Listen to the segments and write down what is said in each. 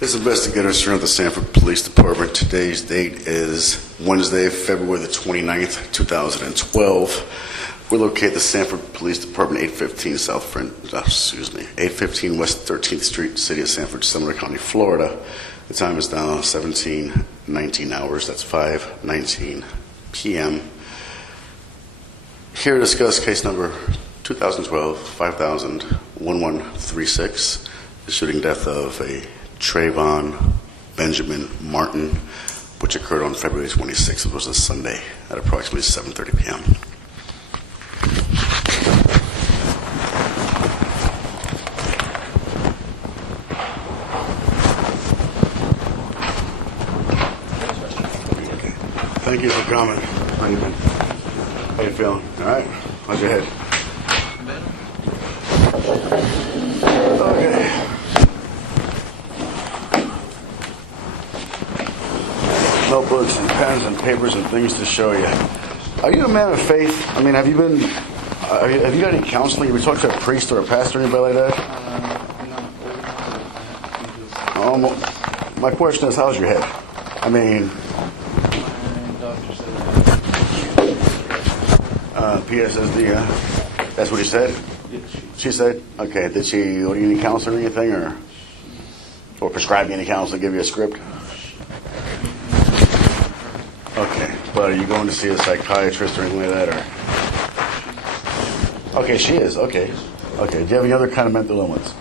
This investigator surrounded the Sanford Police Department. Today's date is Wednesday, February the 29th, 2012. We locate the Sanford Police Department, 815 West 13th Street, City of Sanford, Seminole County, Florida. The time is now 17:19 hours. That's 5:19 p.m. Here to discuss case number 2012-5000-1136, the shooting death of a Trayvon Benjamin Martin, which occurred on February 26th. It was a Sunday at approximately 7:30 p.m. Thank you for coming. How you been? How you feeling? All right? How's your head? Okay. Notebooks and pens and papers and things to show you. Are you a man of faith? I mean, have you got any counseling? Have you talked to a priest or a pastor or anybody like that? My question is, how's your head? I mean, PSSD, huh? That's what he said? She said? Okay, did she order you any counseling or anything, or prescribe you any counseling, give you a script? Okay, but are you going to see a psychiatrist or anything like that, or? Okay, she is, okay. Okay, do you have any other kind of mental illness?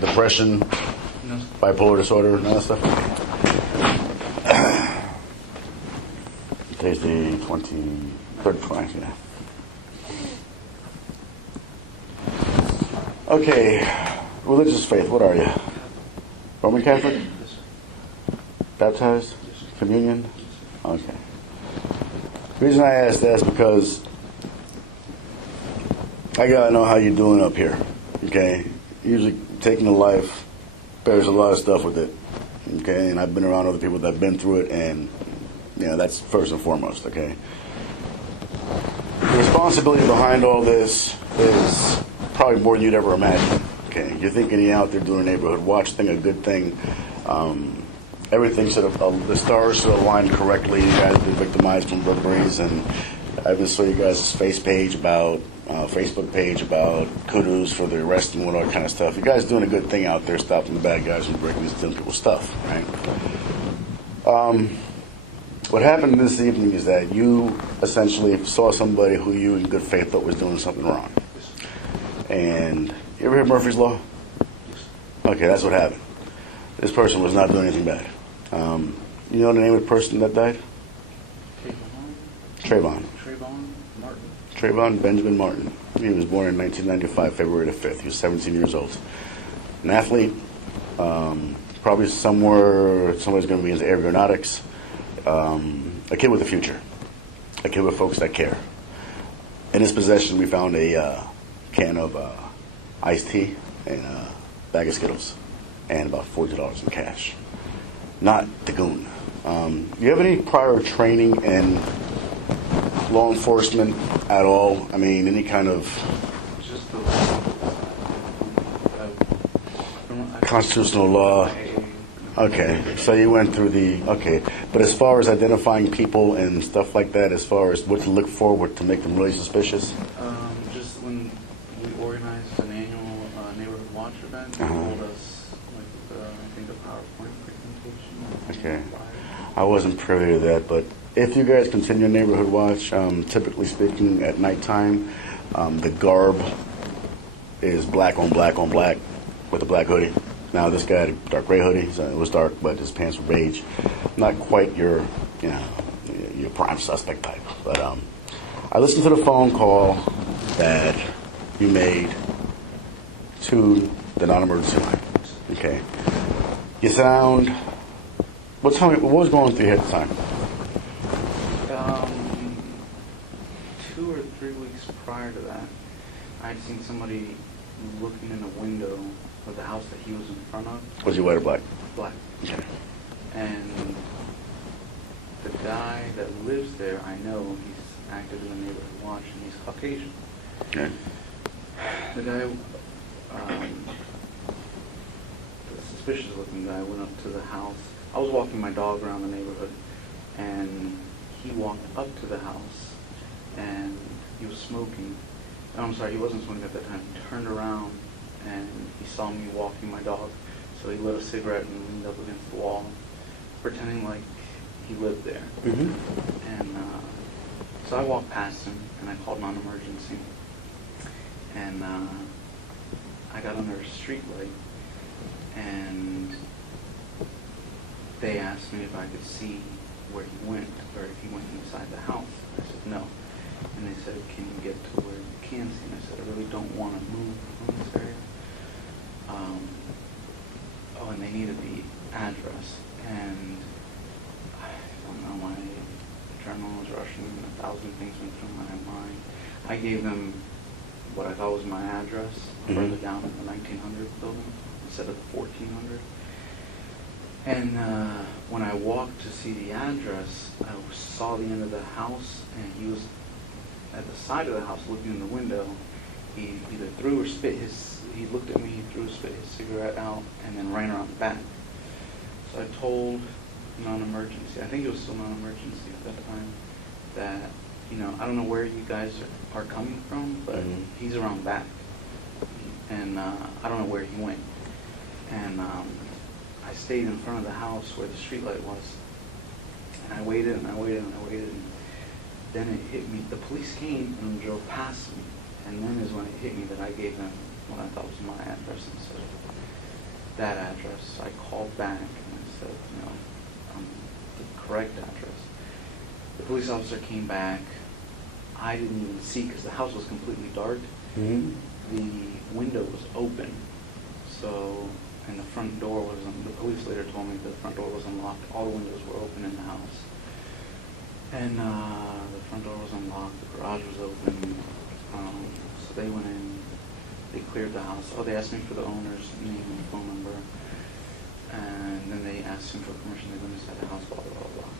Depression, bipolar disorder, and that stuff? Today's the 23rd, yeah. Okay, religious faith, what are you? Roman Catholic? Baptized? Communion? Okay. The reason I ask that is because I gotta know how you're doing up here, okay? Usually taking a life, there's a lot of stuff with it, okay? And I've been around other people that have been through it, and, that's first and foremost, okay? The responsibility behind all this is probably more than you'd ever imagine. Okay, you're thinking you're out there doing a neighborhood watch thing, a good thing. Everything should have, the stars should have aligned correctly. You guys have been victimized from burglaries, and I even saw you guys' Facebook page about kudos for the arrest and all that kind of stuff. You guys doing a good thing out there, stopping the bad guys from breaking and stealing people's stuff, right? What happened this evening is that you essentially saw somebody who you in good faith thought was doing something wrong. And you ever hear Murphy's Law? Okay, that's what happened. This person was not doing anything bad. You know the name of the person that died? Trayvon Martin. Trayvon Benjamin Martin. He was born in 1995, February the 5th. He was 17 years old. An athlete, probably somebody's going to be into aeronautics. A kid with a future. A kid with folks that care. In his possession, we found a can of iced tea and a bag of Skittles and about $40 in cash. Not the goon. Do you have any prior training in law enforcement at all? I mean, any kind of constitutional law? Okay, so you went through but as far as identifying people and stuff like that, as far as what to look for, what to make them really suspicious? Just when we organized an annual neighborhood watch event, they told us, I think, a PowerPoint presentation. Okay. I wasn't privy to that, but if you guys continue neighborhood watch, typically speaking, at nighttime, the garb is black on black on black with a black hoodie. Now, this guy had a dark gray hoodie, so it was dark, but his pants were beige. Not quite your prime suspect type. But I listened to the phone call that you made to the non-emergency line. Okay. You sound. What was going through your head at the time? 2 or 3 weeks prior to that, I'd seen somebody looking in a window of the house that he was in front of. Was he white or black? Black. Okay. And the guy that lives there, I know he's active in the neighborhood watch, and he's Caucasian. The guy, the suspicious looking guy went up to the house. I was walking my dog around the neighborhood, and he walked up to the house, and he was smoking. Oh, I'm sorry, he wasn't smoking at that time. He turned around, and he saw me walking my dog, so he lit a cigarette and leaned up against the wall, pretending like he lived there. Mm-hmm. And so I walked past him, and I called non-emergency. And I got under a street light, and they asked me if I could see where he went, or if he went inside the house. I said no. And they said, can you get to where you can see? And I said, I really don't want to move from this area. Oh, and they needed the address. And I don't know, my adrenaline was rushing, and 1,000 things went through my mind. I gave them what I thought was my address, further down in the 1900 building instead of the 1400. And when I walked to see the address, I saw the end of the house, and he was at the side of the house looking in the window. He either threw or spit he looked at me, he threw or spit his cigarette out, and then ran around the back. So I told non-emergency, I think it was still non-emergency at that time, that, I don't know where you guys are coming from, but he's around back. And I don't know where he went. And I stayed in front of the house where the street light was. And I waited and I waited and I waited. And then it hit me. The police came and drove past me. And then is when it hit me that I gave them what I thought was my address instead of that address. I called back and I said, the correct address. The police officer came back. I didn't even see because the house was completely dark. Mm-hmm. The window was open. So, and the front door was, the police later told me the front door was unlocked. All the windows were open in the house. And the front door was unlocked, the garage was open. So they went in, they cleared the house. Oh, they asked me for the owner's name and phone number. And then they asked him for permission to go inside the house, blah, blah, blah, blah.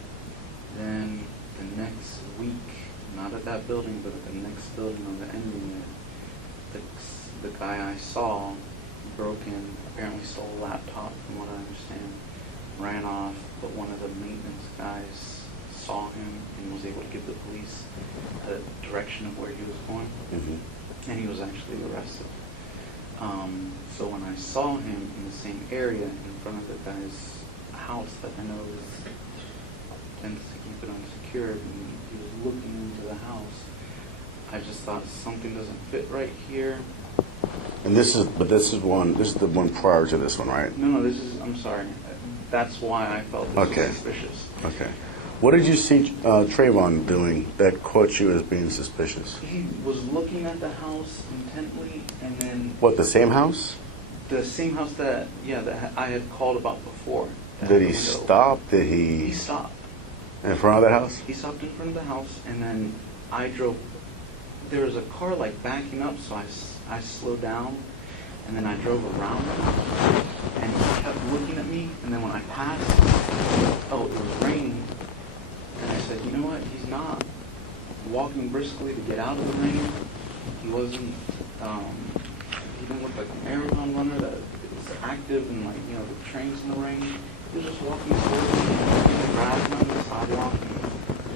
Then the next week, not at that building, but at the next building on the end unit, the guy I saw broke in, apparently stole a laptop from what I understand, ran off, but one of the maintenance guys saw him and was able to give the police a direction of where he was going, and he was actually arrested. So when I saw him in the same area in front of the guy's house that I know tends to keep it unsecured, and he was looking into the house, I just thought something doesn't fit right here. And this is the one prior to this one, right? No, I'm sorry. That's why I felt this was suspicious. Okay. What did you see Trayvon doing that caught you as being suspicious? He was looking at the house intently, and then... What, the same house? The same house that I had called about before. Did he stop? He stopped. In front of the house? He stopped in front of the house, and then I drove... There was a car, backing up, so I slowed down, and then I drove around the house, and he kept looking at me, and then when I passed, it was raining, and I said, you know what, he's not walking briskly to get out of the rain. He wasn't, he didn't look like a marathon runner that is active and the trains in the rain. He was just walking slowly in the grass and on the sidewalk, and I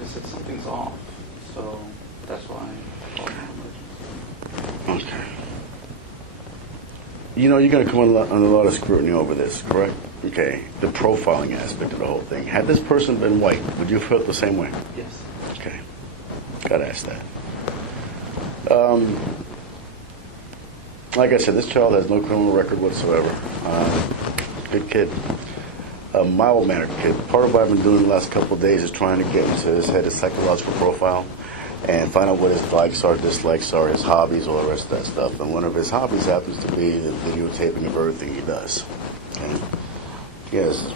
just said, something's off. So that's why I called an emergency. Okay. You're going to come under a lot of scrutiny over this, correct? Okay. The profiling aspect of the whole thing. Had this person been white, would you have felt the same way? Yes. Okay. Got to ask that. Like I said, this child has no criminal record whatsoever. Good kid. A mild-mannered kid. Part of what I've been doing the last couple of days is trying to get into his head, his psychological profile, and find out what his likes are, dislikes are, his hobbies, all the rest of that stuff. And one of his hobbies happens to be the videotaping of everything he does. Okay? He has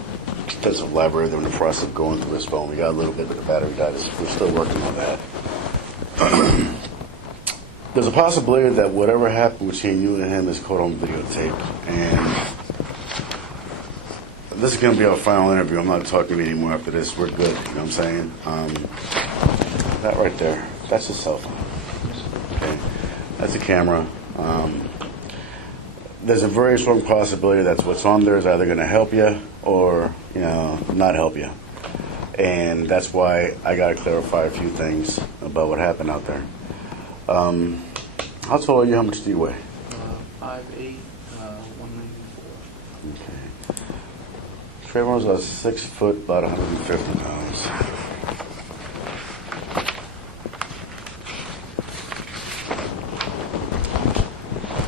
extensive library. They're in the process of going through his phone. We got a little bit, but the battery died. We're still working on that. There's a possibility that whatever happened between you and him is caught on videotape. And this is going to be our final interview. I'm not talking anymore after this. We're good. You know what I'm saying? That right there. That's his cell phone. Okay. That's a camera. there's a very strong possibility that's what's on there is either going to help you or, you know, not help you. And that's why I got to clarify a few things about what happened out there. How tall are you? How much do you weigh? 5'8", 194. Okay. Trayvon's about 6 foot, about 150 pounds.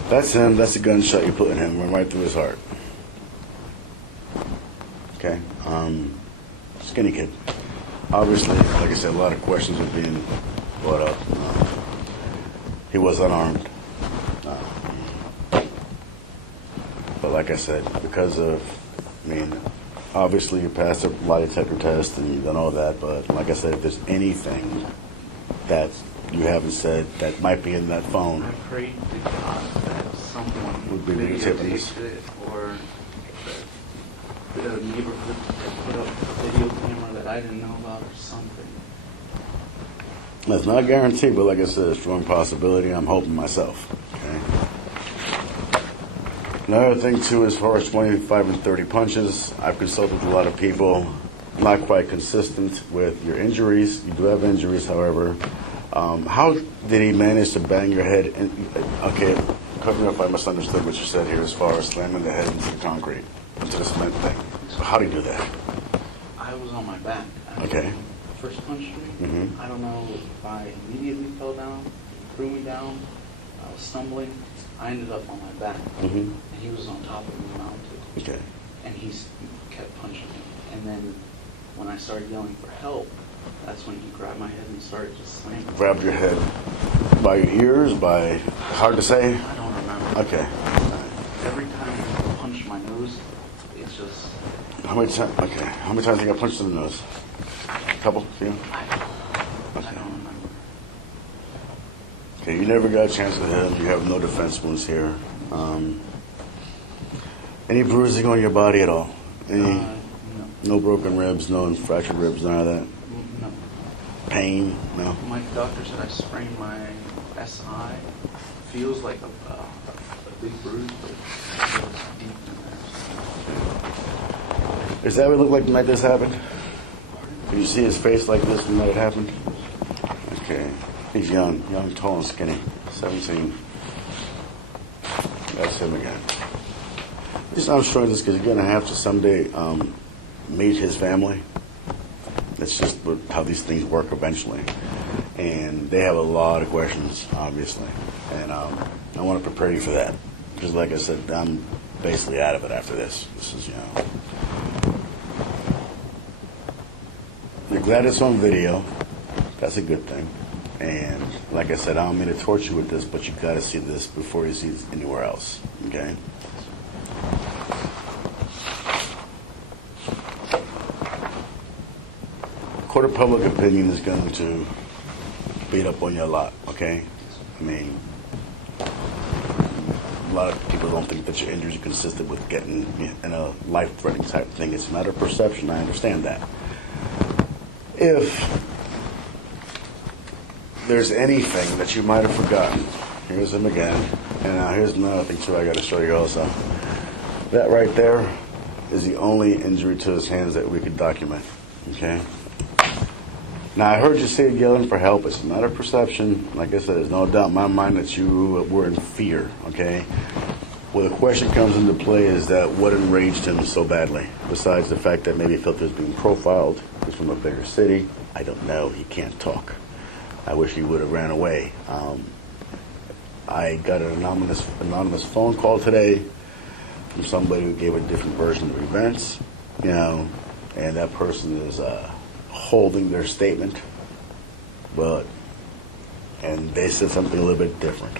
That's him. That's a gunshot you put in him. Went right through his heart. Okay. Skinny kid. Obviously, like I said, a lot of questions were being brought up. He was unarmed. But like I said, because of, I mean, obviously you passed a lie detector test and you've done all that, but like I said, if there's anything that you haven't said that might be in that phone, I prayed to God that someone would be videotaped it, or that a neighborhood had put up a video camera that I didn't know about or something. That's not guaranteed, but like I said, a strong possibility. I'm hoping myself. Okay. Another thing too, as far as 25 and 30 punches, I've consulted with a lot of people. Not quite consistent with your injuries. You do have injuries, however. How did he manage to bang your head? Okay, cut me if I misunderstood what you said here as far as slamming the head into the concrete, into the cement thing. So how did he do that? I was on my back. Okay. First punched me. Mm-hmm. I don't know if I immediately fell down, threw me down, I was stumbling. I ended up on my back. Mm-hmm. And he was on top of me mounted. Okay. And he kept punching me. And then when I started yelling for help, that's when he grabbed my head and started just slamming. Grabbed your head by your ears, by, hard to say? I don't remember. Okay. Every time he punched my nose, it's just... How many times? Okay. How many times you got punched in the nose? A couple? Few? I don't remember. Okay, you never got a chance to hit him. You have no defense wounds here. Any bruising on your body at all? Any? No. No broken ribs, no fractured ribs, none of that? No. Pain? No? My doctor said I sprained my SI. Feels like a big bruise, but it's deep in there. Is that what it looked like the night this happened? Did you see his face like this the night it happened? Okay. He's young, tall, and skinny. 17. That's him again. I'm showing this because you're going to have to someday meet his family. That's just how these things work eventually. And they have a lot of questions, obviously. And I want to prepare you for that. Because like I said, I'm basically out of it after this. This is, You're glad it's on video. That's a good thing. And like I said, I don't mean to torture you with this, but you got to see this before you see it anywhere else. Okay? Court of public opinion is going to beat up on you a lot, okay? I mean, a lot of people don't think that your injuries are consistent with getting in a life-threatening type of thing. It's a matter of perception. I understand that. If there's anything that you might have forgotten, here's him again. And now here's another thing, too, I got to show you also. That right there is the only injury to his hands that we could document, okay? Now, I heard you say yelling for help. It's a matter of perception. Like I said, there's no doubt in my mind that you were in fear, okay? Well, the question comes into play is that what enraged him so badly? Besides the fact that maybe he felt he was being profiled. He's from a bigger city. I don't know. He can't talk. I wish he would have ran away. I got an anonymous phone call today from somebody who gave a different version of events, and that person is holding their statement, and they said something a little bit different.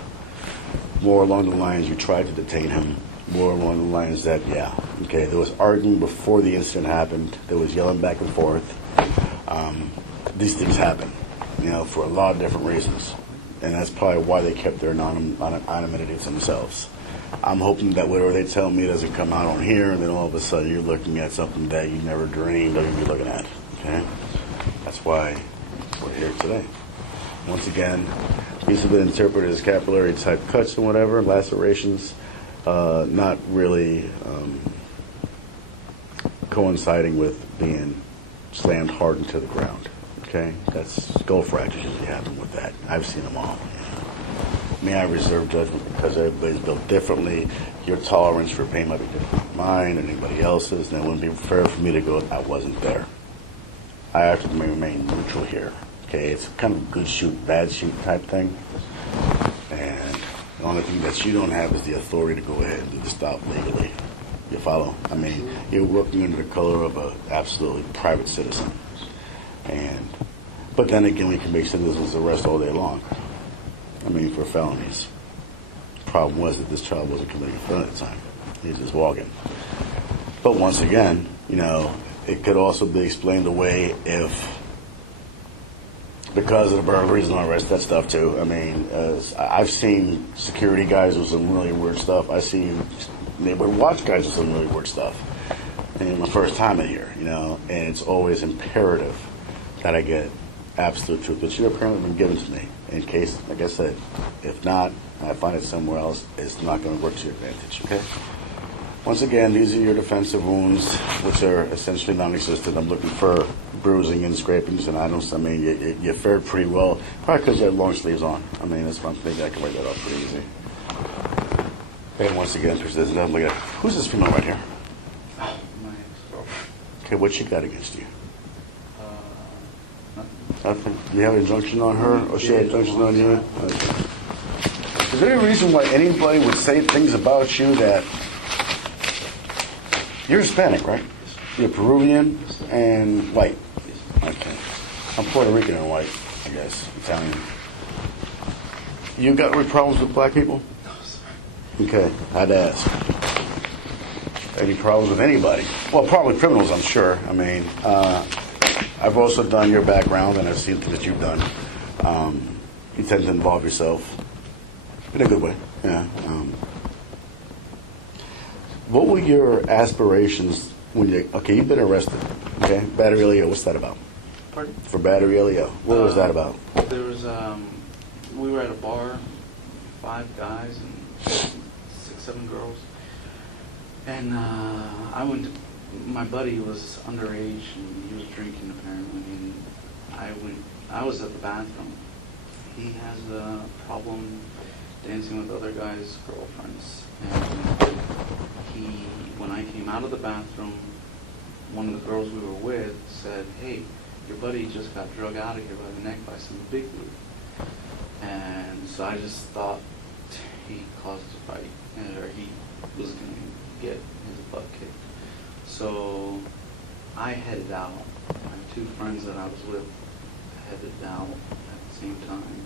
More along the lines, you tried to detain him. More along the lines that, there was arguing before the incident happened. There was yelling back and forth. These things happen, for a lot of different reasons. And that's probably why they kept their anonymity to themselves. I'm hoping that whatever they tell me doesn't come out on here, and then all of a sudden you're looking at something that you never dreamed of you'd be looking at, okay? That's why we're here today. Once again, these have been interpreted as capillary-type cuts and whatever, lacerations. not really coinciding with being slammed hard into the ground. Okay, that's skull fractures usually happen with that. I've seen them all. May I reserve judgment because everybody's built differently. Your tolerance for pain might be different from mine and anybody else's, and it wouldn't be fair for me to go, I wasn't there. I have to remain neutral here. Okay, it's kind of good shoot, bad shoot type thing. And the only thing that you don't have is the authority to go ahead and do the stop legally. You follow? I mean, you're working under the color of an absolutely private citizen. But then again, we can make citizens arrest all day long. I mean, for felonies. The problem was that this child wasn't committing a felony at the time. He was just walking. But once again, it could also be explained away if, because of the burglaries and all the rest of that stuff too. I mean, I've seen security guys with some really weird stuff. I've seen neighborhood watch guys with some really weird stuff. And my first time in here, and it's always imperative that I get absolute truth, which you've apparently been given to me. In case, like I said, if not, I find it somewhere else, it's not going to work to your advantage, okay? Once again, these are your defensive wounds, which are essentially non-existent. I'm looking for bruising and scrapings, and you fared pretty well, probably because you had long sleeves on. I mean, that's one thing I can write that off pretty easy. And once again, because there's nothing like that. Who's this female right here? My ex-girlfriend. Okay, what she got against you? Nothing. You have an injunction on her, or she had an injunction on you? Okay. Is there any reason why anybody would say things about you that you're Hispanic, right? You're Peruvian and white. Okay. I'm Puerto Rican and white, I guess. Italian. You got any problems with black people? No, sir. Okay, I'd ask. Any problems with anybody? Well, probably criminals, I'm sure. I mean, I've also done your background, and I've seen things that you've done. You tend to involve yourself in a good way. Yeah. What were your aspirations when you've been arrested, okay? Battery LEO, what's that about? Pardon? For battery LEO, what was that about? There was, we were at a bar, 5 guys and 6, 7 girls. And my buddy was underage and he was drinking apparently. And I was at the bathroom. He has a problem dancing with other guys' girlfriends. And when I came out of the bathroom, one of the girls we were with said, "Hey, your buddy just got drug out of here by the neck by some big dude." And so I just thought he caused a fight, or he was going to get his butt kicked. So I headed out. My 2 friends that I was with headed out at the same time.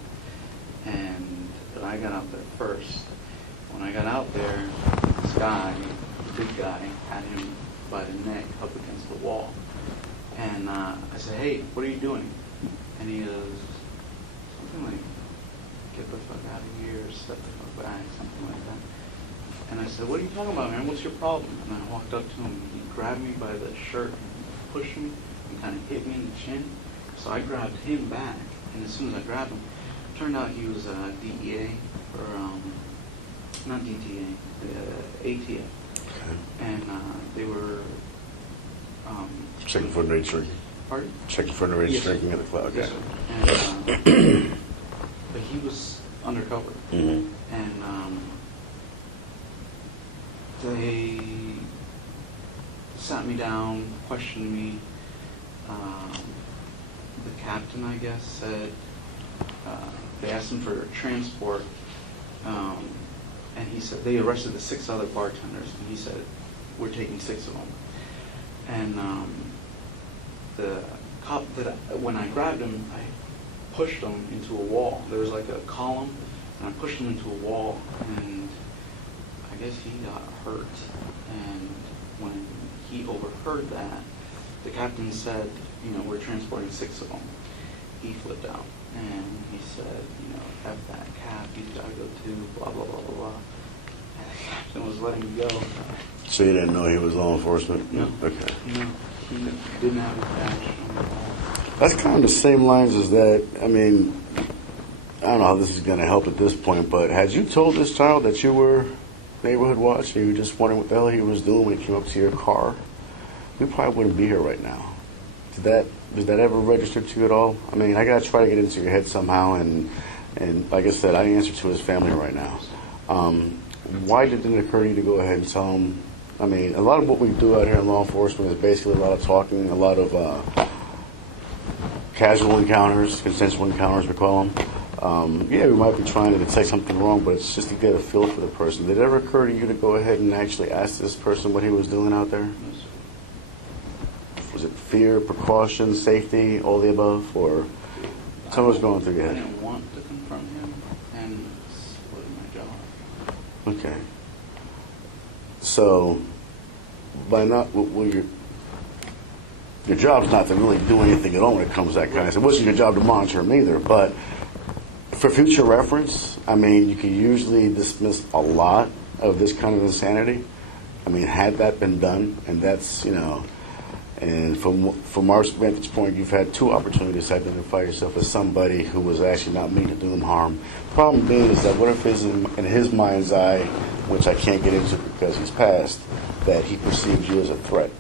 But I got out there first. When I got out there, this guy, the big guy, had him by the neck up against the wall. And I said, "Hey, what are you doing?" And he goes, something like, "Get the fuck out of here," or "Step the fuck back," something like that. And I said, "What are you talking about, man? What's your problem?" And I walked up to him, and he grabbed me by the shirt and pushed me and kind of hit me in the chin. So I grabbed him back, and as soon as I grabbed him, it turned out he was DEA, or not DTA, ATF. Okay. And they were... Checking for underage drinking? Pardon? Checking for underage Yes, drinking at the club, okay. Yes, sir. And, but he was undercover. Mm-hmm. And they sat me down, questioned me. The captain, I guess, said, they asked him for transport, and he said, they arrested the 6 other bartenders, and he said, "We're taking 6 of them." And the cop, when I grabbed him, I pushed him into a wall. There was like a column, and I pushed him into a wall, and I guess he got hurt. And when he overheard that, the captain said, "We're transporting 6 of them." He flipped out, and he said, "F that cap, he's got to go too, blah, blah, blah, blah, blah." And the captain was letting me go. So you didn't know he was law enforcement? No. Okay. No, he didn't have his badge on the wall. That's kind of the same lines as that. I mean, I don't know how this is going to help at this point, but had you told this child that you were neighborhood watch and you were just wondering what the hell he was doing when he came up to your car, we probably wouldn't be here right now. Did that ever register to you at all? I mean, I gotta try to get into your head somehow, and like I said, I answer to his family right now. Why did it occur to you to go ahead and tell him? I mean, a lot of what we do out here in law enforcement is basically a lot of talking, a lot of casual encounters, consensual encounters, we call them. Yeah, we might be trying to detect something wrong, but it's just to get a feel for the person. Did it ever occur to you to go ahead and actually ask this person what he was doing out there? Was it fear, precaution, safety, all the above, or something was going through your I head? didn't want to confront him, and it's what my job. Okay. So, by not, well, your job's not to really do anything at all when it comes to that kind of stuff. It wasn't your job to monitor him either, but for future reference, I mean, you can usually dismiss a lot of this kind of insanity. I mean, had that been done, and that's, and from our vantage point, you've had two opportunities to identify yourself as somebody who was actually not meaning to do them harm. Problem being is that what if in his mind's eye, which I can't get into because he's passed, that he perceives you as a threat.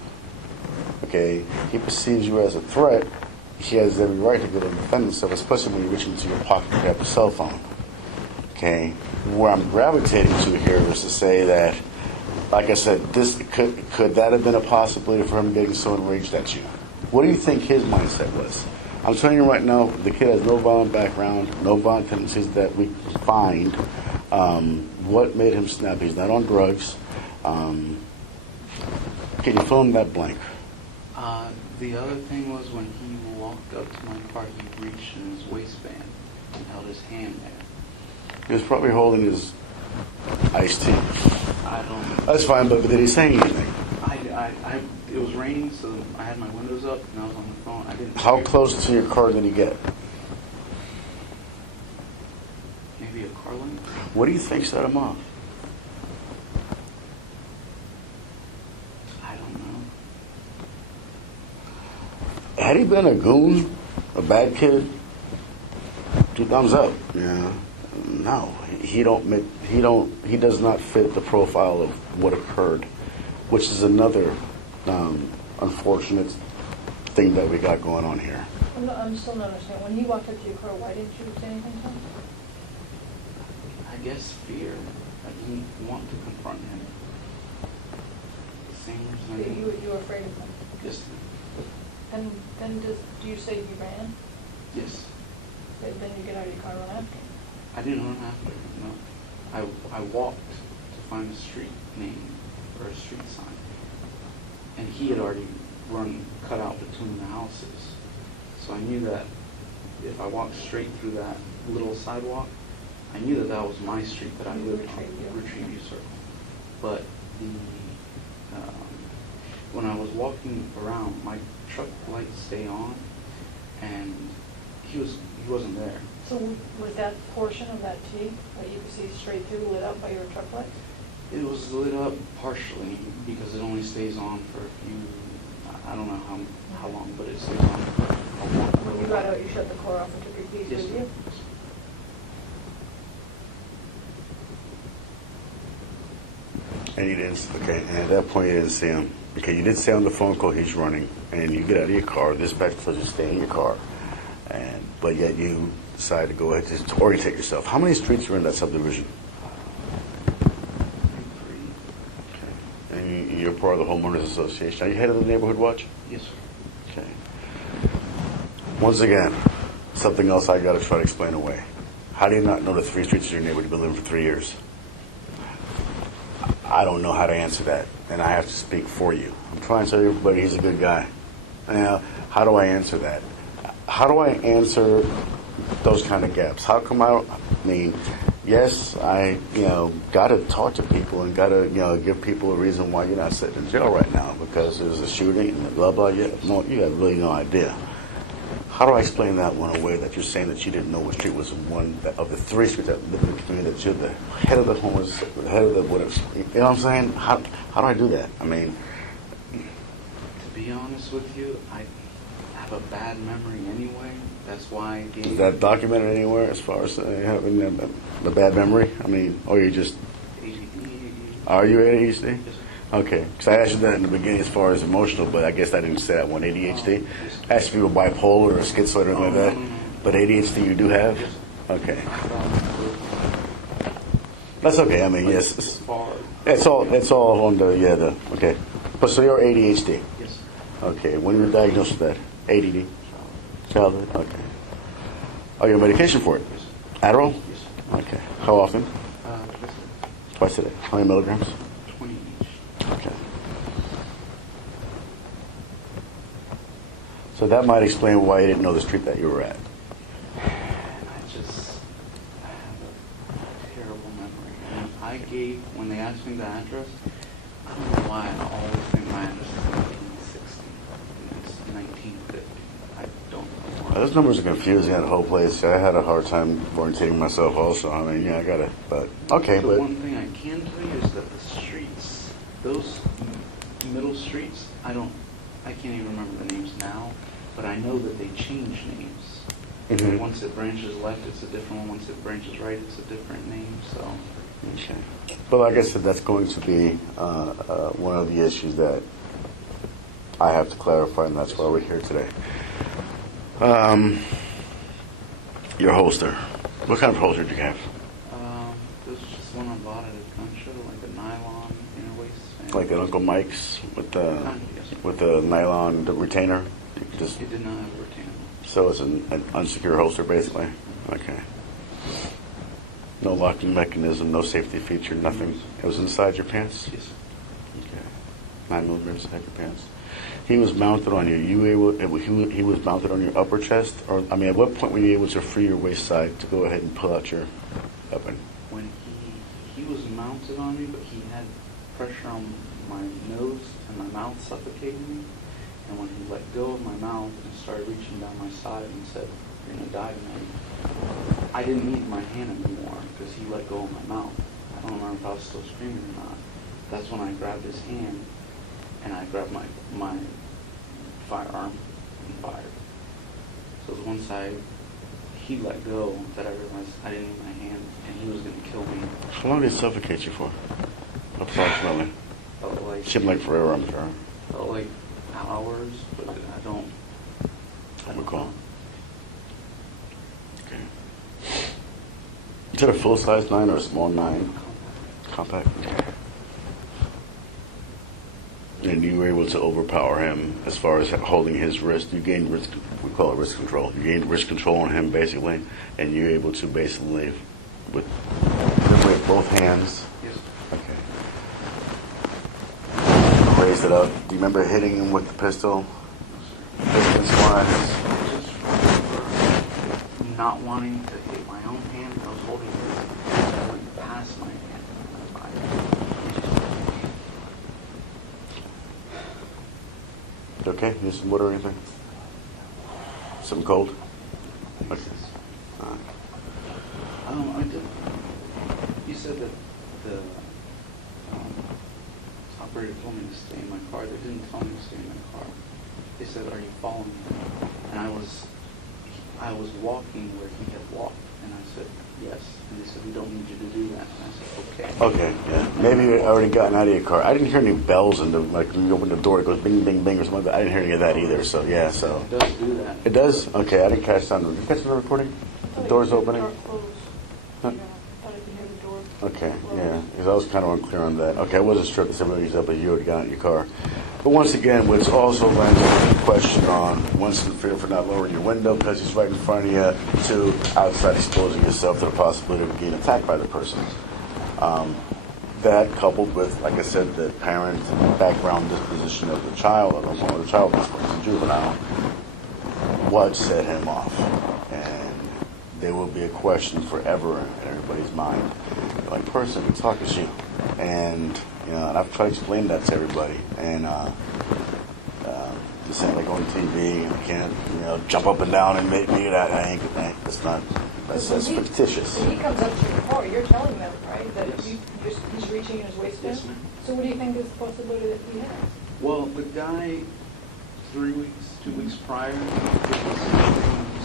Okay? He perceives you as a threat. He has every right to go to defend himself, especially when you reach into your pocket and grab a cell phone. Okay? Where I'm gravitating to here is to say that, like I said, this could that have been a possibility for him getting so enraged at you? What do you think his mindset was? I'm telling you right now, the kid has no violent background, no violent tendencies that we find. What made him snap? He's not on drugs. Can you fill in that blank? The other thing was when he walked up to my car, he reached in his waistband and held his hand there. He was probably holding his iced tea. I don't. That's fine, but did he say anything? It was raining, so I had my windows up and I was on the phone. I didn't. How close to your car did he get? Maybe a car length. What do you think set him off? I don't know. Had he been a goon, a bad kid, 2 thumbs up. Yeah. No, he does not fit the profile of what occurred, which is another unfortunate thing that we got going on here. I'm still not understanding. When he walked up to your car, why didn't you say anything to him? I guess fear. I didn't want to confront him. Same reason. You were afraid of him. Yes. And then do you say you ran? Yes. Then you get out of your car and run after him? I didn't run after him, no. I walked to find a street name or a street sign. And he had already cut out between the houses. So I knew that if I walked straight through that little sidewalk, I knew that that was my street that I lived on, Retrieview Circle. But when I was walking around, my truck lights stay on, and he wasn't there. So was that portion of that T that you could see straight through lit up by your truck lights? It was lit up partially because it only stays on for a few, I don't know how long, but it stays on for a long time. When you got out, you shut the car off and took your keys Yes, with you? And you didn't, okay, and at that point you didn't see him. Okay, you did say on the phone call he's running, and you get out of your car, dispatcher tells you to stay in your car, but yet you decide to go ahead to orientate yourself. How many streets are in that subdivision? 3. And you're part of the homeowners association. Are you head of the neighborhood watch? Yes, sir. Okay. Once again, something else I got to try to explain away. How do you not know the 3 streets in your neighborhood you've been living for 3 years? I don't know how to answer that, and I have to speak for you. I'm trying to tell everybody he's a good guy. Now, how do I answer that? How do I answer those kind of gaps? How come I mean, yes, I, got to talk to people and got to, give people a reason why you're not sitting in jail right now because there's a shooting and blah, blah, you have really no idea. How do I explain that one away that you're saying that you didn't know what street was one of the 3 streets that live in the community that you're the head of the homeless, the head of the whatever? You know what I'm saying? How do I do that? I mean, To be honest with you, I have a bad memory anyway. That's why I gave... is that documented anywhere as far as having the bad memory? I mean, or you just... ADD, Are you ADHD? Yes, sir. Okay, because I asked you that in the beginning as far as emotional, but I guess I didn't say that one. ADHD? Yes, I asked if you were bipolar or schizoid or anything like that. No. But ADHD you do have? Yes. Okay. I thought That's okay. I mean, it yes. was far. It's all on the, okay. But so you're ADHD? Yes, sir. Okay. When were you diagnosed with that? ADD? Childhood? Okay. Are you on medication for it? Yes, sir. Adderall? Yes, sir. Okay. How often? Yes, sir. Twice a day. How many milligrams? 20 each. Okay. So that might explain why you didn't know the street that you were at. I just have a terrible memory. And I gave, when they asked me the address, I don't know why I always think my address is 1960. And it's 1950. I don't know why. Those numbers are confusing that whole place. I had a hard time orientating myself also. I mean, yeah, I got it. But, okay, The but... one thing I can tell you is that the streets, those middle streets, I can't even remember the names now, but I know that they change names. Mhm. Once it branches left, it's a different one. Once it branches right, it's a different name. So, Okay. Well, like I said, that's going to be one of the issues that I have to clarify, and that's why we're here today. Your holster. What kind of holster do you have? this is just one I bought at a gun show, like a nylon inner waist. Like an Uncle Mike's with the Yes. with the nylon retainer? You can just It did not have a retainer. so it's an unsecure holster, basically. Okay. No locking mechanism, no safety feature, nothing. It was inside your pants. Yes. Okay. 9 millimeters inside your pants. He was mounted on you. He was mounted on your upper chest, or I mean, at what point were you able to free your waist side to go ahead and pull out your weapon? When he was mounted on me, but he had pressure on my nose and my mouth suffocating me. And when he let go of my mouth and started reaching down my side and said, "You're gonna die tonight," I didn't need my hand anymore because he let go of my mouth. I don't remember if I was still screaming or not. That's when I grabbed his hand and I grabbed my firearm and fired. So it was once he let go that I realized I didn't need my hand and he was going to kill me. How long did it suffocate you for? Approximately. Seemed like forever, I'm sure. Felt like hours, but I don't recall. Okay. Is that a full-size 9 or a small 9? Compact. Okay. And you were able to overpower him as far as holding his wrist. You gained wrist, we call it wrist control. You gained wrist control on him, basically, and you were able to basically, with both hands. Yes. Okay. Raised it up. Do you remember hitting him with the pistol? Distance-wise? Just remember not wanting to hit my own hand. I was holding his. I went past my hand. Okay, need some water or anything? Something cold? Okay. I did. You said that the operator told me to stay in my car. They didn't tell me to stay in my car. They said, "Are you following me?" And I was walking where he had walked, and I said, "Yes." And they said, "We don't need you to do that." And I said, "Okay." Okay, yeah. Maybe you had already gotten out of your car. I didn't hear any bells in the, like when you open the door, it goes bing, bing, bing or something like that. I didn't hear any of that either, so yeah, so. It does do that. It does? Okay, I didn't catch that. Did you catch the recording? The doors opening? Door closed. Huh? Yeah, I thought I could hear the door. Okay, yeah, because I was kind of unclear on that. Okay, I wasn't sure if somebody used up, but you already got in your car. But once again, what's also lands a question on, once in fear for not lowering your window because he's right in front of you, to outside exposing yourself to the possibility of being attacked by the person. That coupled with, like I said, the parent background disposition of the child, or the child was a juvenile, what set him off. And there will be a question forever in everybody's mind. Like, person, the talk is you. And, you know, and I've tried to explain that to everybody. And this ain't like on TV. You can't, you know, jump up and down and make me that. That's not, that's fictitious. When he comes up to your car, you're telling them, right, that Yes. he's reaching in his waistband? Yes, ma'am. So what do you think is the possibility that he has? Well, the guy 2 weeks prior, he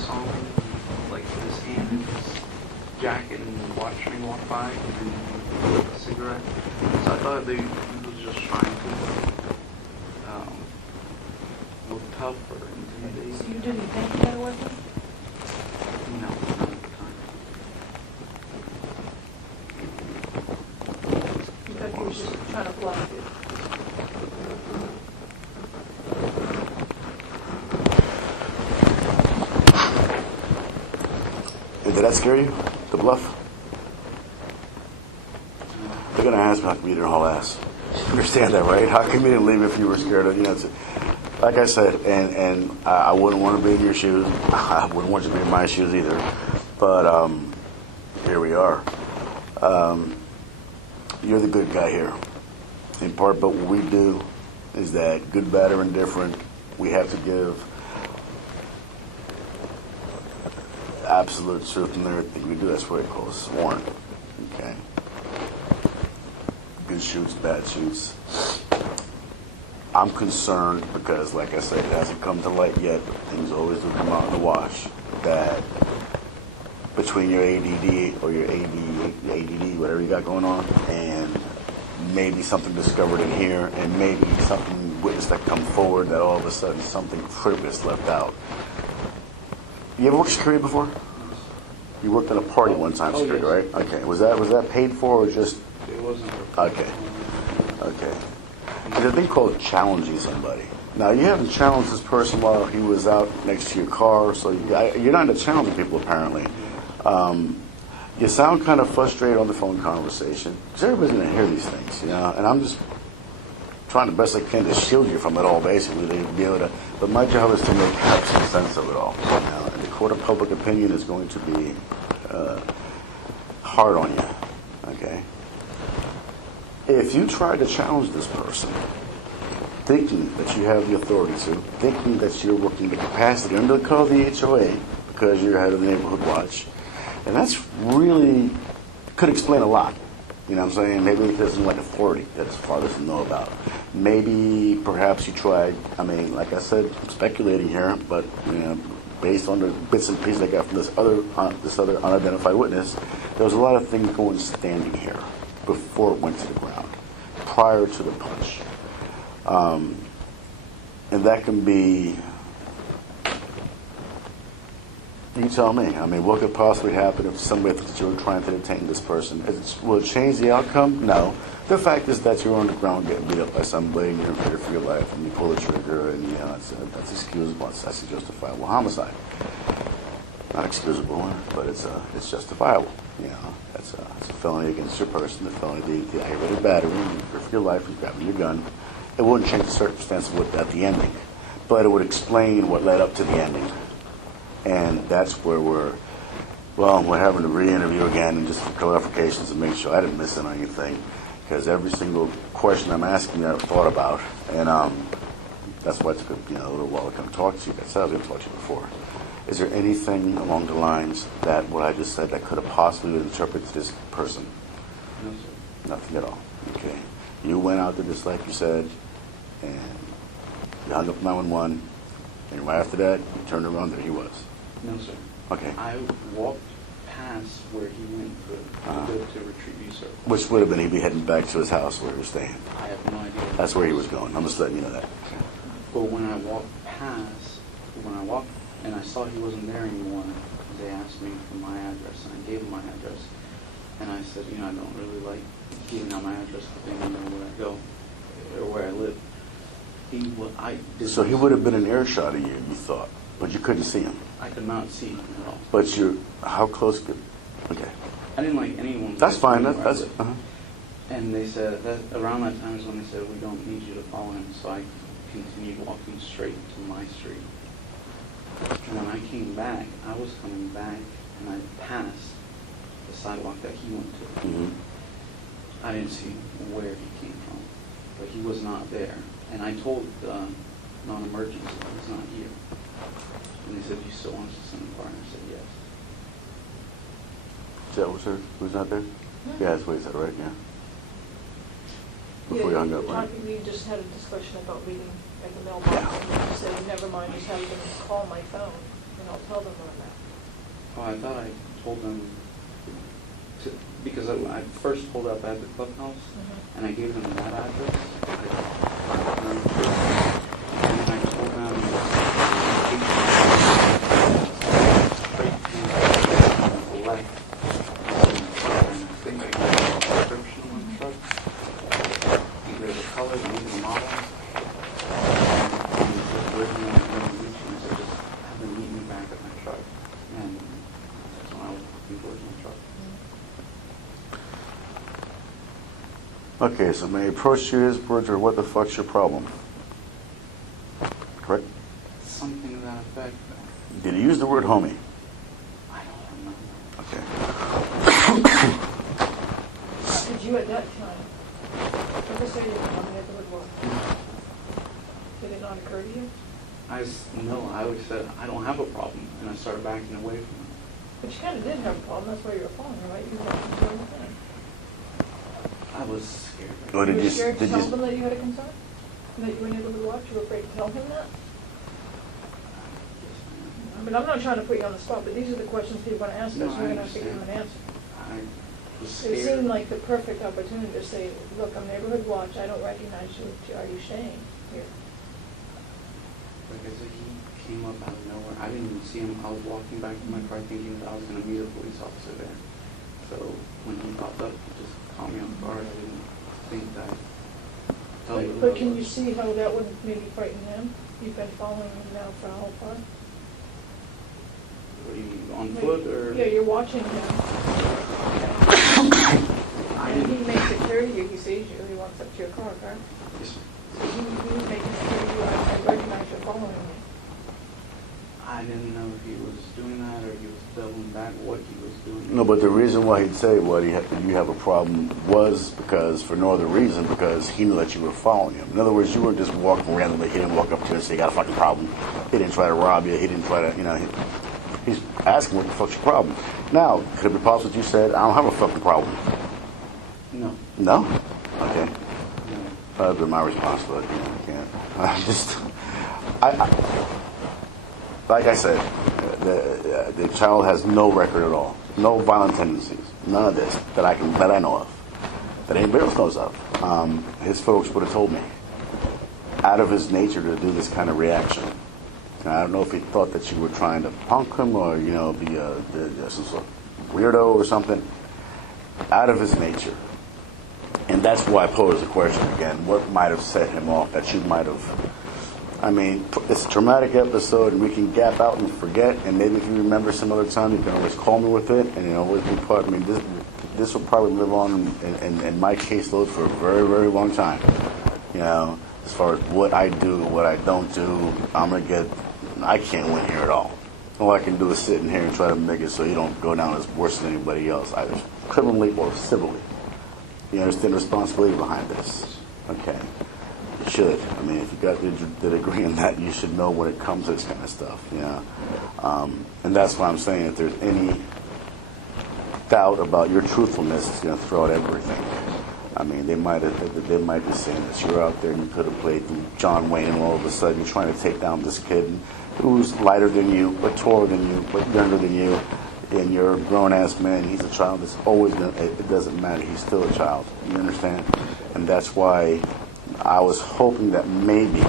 saw me, like, put his hand in his jacket and watched me walk by and lit a cigarette. So I thought he was just trying to look tough or intimidating. So you didn't think he had a weapon? No, not at the time. You thought he was just trying to bluff you? Did that scare you, the bluff? They're going to ask me how come you didn't haul ass. Understand that, right? How come you didn't leave if you were scared of, like I said, and I wouldn't want to be in your shoes. I wouldn't want you to be in my shoes either. But here we are. You're the good guy here. In part, but what we do is that good, bad, or indifferent, we have to give absolute truth in everything we do. That's what it calls sworn. Okay. Good shoots, bad shoots. I'm concerned because, like I said, it hasn't come to light yet, but things always do come out in the wash, that between your ADD or your ADD, whatever you got going on, and maybe something discovered in here, and maybe something witnessed that come forward, that all of a sudden something critical is left out. You ever worked security before? You worked at a party one time, Oh, security, yes. right? Okay. Was that paid for or just? It wasn't. Okay. Okay. There's a thing called challenging somebody. Now, you haven't challenged this person while he was out next to your car, so you're not into challenging people, apparently. You sound kind of frustrated on the phone conversation, because everybody's going to hear these things, and I'm just trying the best I can to shield you from it all, basically, to be able to, but my job is to make absolute sense of it all. And the court of public opinion is going to be hard on you, okay? If you try to challenge this person, thinking that you have the authority to, thinking that you're working the capacity under the code of the HOA, because you're head of the neighborhood watch, and that's really, could explain a lot. You know what I'm saying? Maybe it doesn't like authority that his father doesn't know about. Maybe perhaps you tried, like I said, I'm speculating here, but based on the bits and pieces I got from this other unidentified witness, there was a lot of things going standing here before it went to the ground, prior to the punch. And that can be, you tell me. What could possibly happen if somebody thinks that you're trying to detain this person? Will it change the outcome? No. The fact is that you're on the ground getting beat up by somebody and you're in fear for your life and you pull the trigger and that's excusable. That's a justifiable homicide. Not excusable, but it's justifiable. That's a felony against your person, the felony, the aggravated battery, and fear for your life and grabbing your gun. It wouldn't change the circumstance of at the ending, but it would explain what led up to the ending. And that's where we're having to re-interview again and just for clarifications and make sure I didn't miss on anything, because every single question I'm asking I've thought about, and that's why it took a little while to come talk to you. That's how I was going to talk to you before. Is there anything along the lines that what I just said that could have possibly been interpreted to this person? No, sir. Nothing at all. Okay. You went out there just like you said, and you hung up 911, and right after that, you turned around, there he was. No, sir. Okay. I walked past where he went to retrieve you, sir. Which would have been he'd be heading back to his house where he was staying. I have no idea. That's where he was going. I'm just letting you know that. But when I walked and I saw he wasn't there anymore, they asked me for my address, and I gave them my address. And I said, I don't really like giving out my address because they don't know where I go or where I live. So he would have been an earshot of you, you thought, but you couldn't see him. I could not see him at all. But how close could? Okay. I didn't like anyone. That's fine. That's. And they said that around that time is when they said we don't need you to follow him. So I continued walking straight to my street. And when I came back, I was coming back, and I passed the sidewalk that he went to. Mm-hmm. I didn't see where he came from, but he was not there. And I told non-emergency, he's not here. And they said, you still want us to send a car? And I said, yes. Is that what, sir? Who's not there? Mm-hmm. Yeah, that's what he said, right? Yeah. Before you hung up, right? We just had a discussion about reading at the mailbox. Yeah. And you said, never mind, just have them call my phone, and I'll tell them where I'm at. Oh, I thought I told them because I first pulled up at the clubhouse, and I gave them that address. And then I told them straight to the left. And I think I got a description on the truck. Either the color, maybe the model. And he said, where's the reach? And I said, just have them meet me back at my truck. And that's when I was looking towards my truck. Okay, so may I approach you his words, or what the fuck's your problem? Correct? Something to that effect. Did he use the word homie? I don't remember. Okay. Did you at that time, let's say you were on the neighborhood watch, did it not occur to you? No, I always said, I don't have a problem, and I started backing away from it. But you kind of did have a problem, that's why you were following her, right? You were watching the whole thing. I was scared. Or You did were you, scared to did tell you, them that you had a concern? That you were neighborhood watch, you were afraid to tell him that? I mean, I'm not trying to put you on the spot, but these are the questions people are going to ask us, No, so I we're going to have to give them an understand. answer. I was It scared. seemed like the perfect opportunity to say, look, I'm neighborhood watch, I don't recognize you, are you staying here? Like I said, he came up out of nowhere. I didn't even see him. I was walking back to my car thinking that I was going to meet a police officer there. So when he popped up, he just caught me off guard. I didn't think that. But can you see how that would maybe frighten him? You've been following him now for how far? Were you on foot or? Yeah, you're watching him. I And he didn't. makes it clear to you, he sees you, he walks up to your car, correct? Yes, ma'am. So he was making it clear to you, I recognize you're following me. I didn't know if he was doing that or he was doubling back what he was doing. no, but the reason why he'd say what you have a problem was because, for no other reason, because he knew that you were following him. In other words, you weren't just walking randomly. He didn't walk up to you and say, you got a fucking problem. He didn't try to rob you. He didn't try to, he's asking what the fuck's your problem. Now, could it be possible that you said, I don't have a fucking problem? No. No? Okay. No. That'd be my responsibility. I can't. Like I said, the child has no record at all, no violent tendencies, none of this that I know of, that anybody else knows of. His folks would have told me, out of his nature to do this kind of reaction. And I don't know if he thought that you were trying to punk him or be some sort of weirdo or something. Out of his nature. And that's why I posed the question again. What might have set him off that you might have... I mean, it's a traumatic episode, and we can gap out and forget, and maybe if you remember some other time, you can always call me with it, and always be part... I mean, this will probably live on in my caseload for a very, very long time. As far as what I do, what I don't do, I can't win here at all. All I can do is sit in here and try to make it so you don't go down as worse than anybody else, either criminally or civilly. You understand the responsibility behind this? Okay. You should. I mean, if you got the degree in that, you should know when it comes to this kind of stuff. And that's why I'm saying if there's any doubt about your truthfulness, it's going to throw out everything. I mean, they might be saying that you're out there and you could have played John Wayne, and all of a sudden you're trying to take down this kid who's lighter than you, but taller than you, but younger than you, and you're a grown-ass man. He's a child. It's always going to, it doesn't matter. He's still a child. You understand? And that's why I was hoping that maybe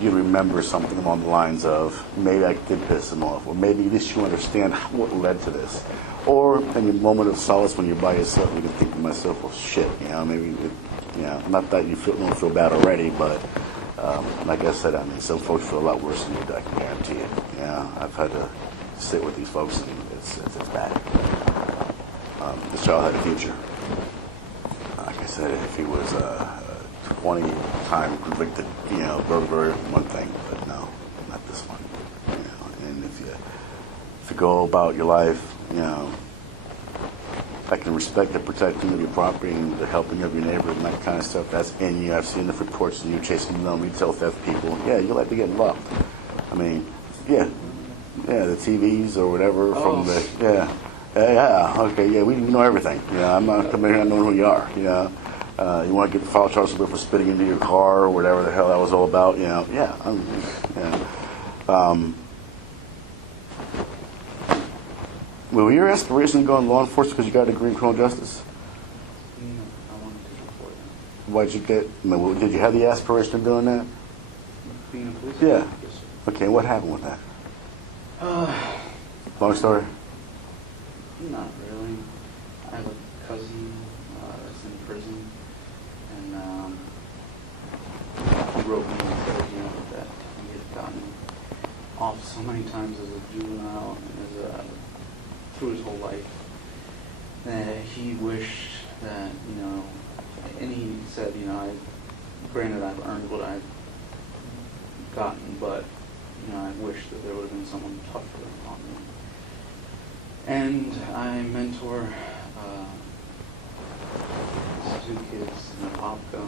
you'd remember something along the lines of, maybe I did piss him off, or maybe at least you understand what led to this. Or in your moment of solace when you're by yourself, you can think to myself, well, shit, maybe, not that you don't feel bad already, but like I said, I mean, some folks feel a lot worse than you do, I can guarantee it. I've had to sit with these folks, and it's bad. This child had a future. Like I said, if he was 20-time convicted, burglary, one thing, but no, not this one. And if you go about your life, I can respect the protecting of your property and the helping of your neighbor and that kind of stuff. That's in you. I've seen the reports of you chasing retail theft people. Yeah, you like to get involved. I mean, the TVs or whatever from the okay, we know everything. I'm not coming here not knowing who you are. You want to get the file charges for spitting into your car or whatever the hell that was all about. Well, were your aspirations to go in law enforcement because you got a degree in criminal justice? No, I wanted to report them. Why'd you get? I mean, did you have the aspiration of doing that? Being a police Yeah. officer? Yes, sir. Okay, what happened with that? Long story. Not really. I have a cousin that's in prison, and he wrote me and said, that he had gotten off so many times as a juvenile and through his whole life that he wished that, and he said, granted I've earned what I've gotten, but, I wish that there would have been someone tougher on me. And I mentor these two kids in Apopka,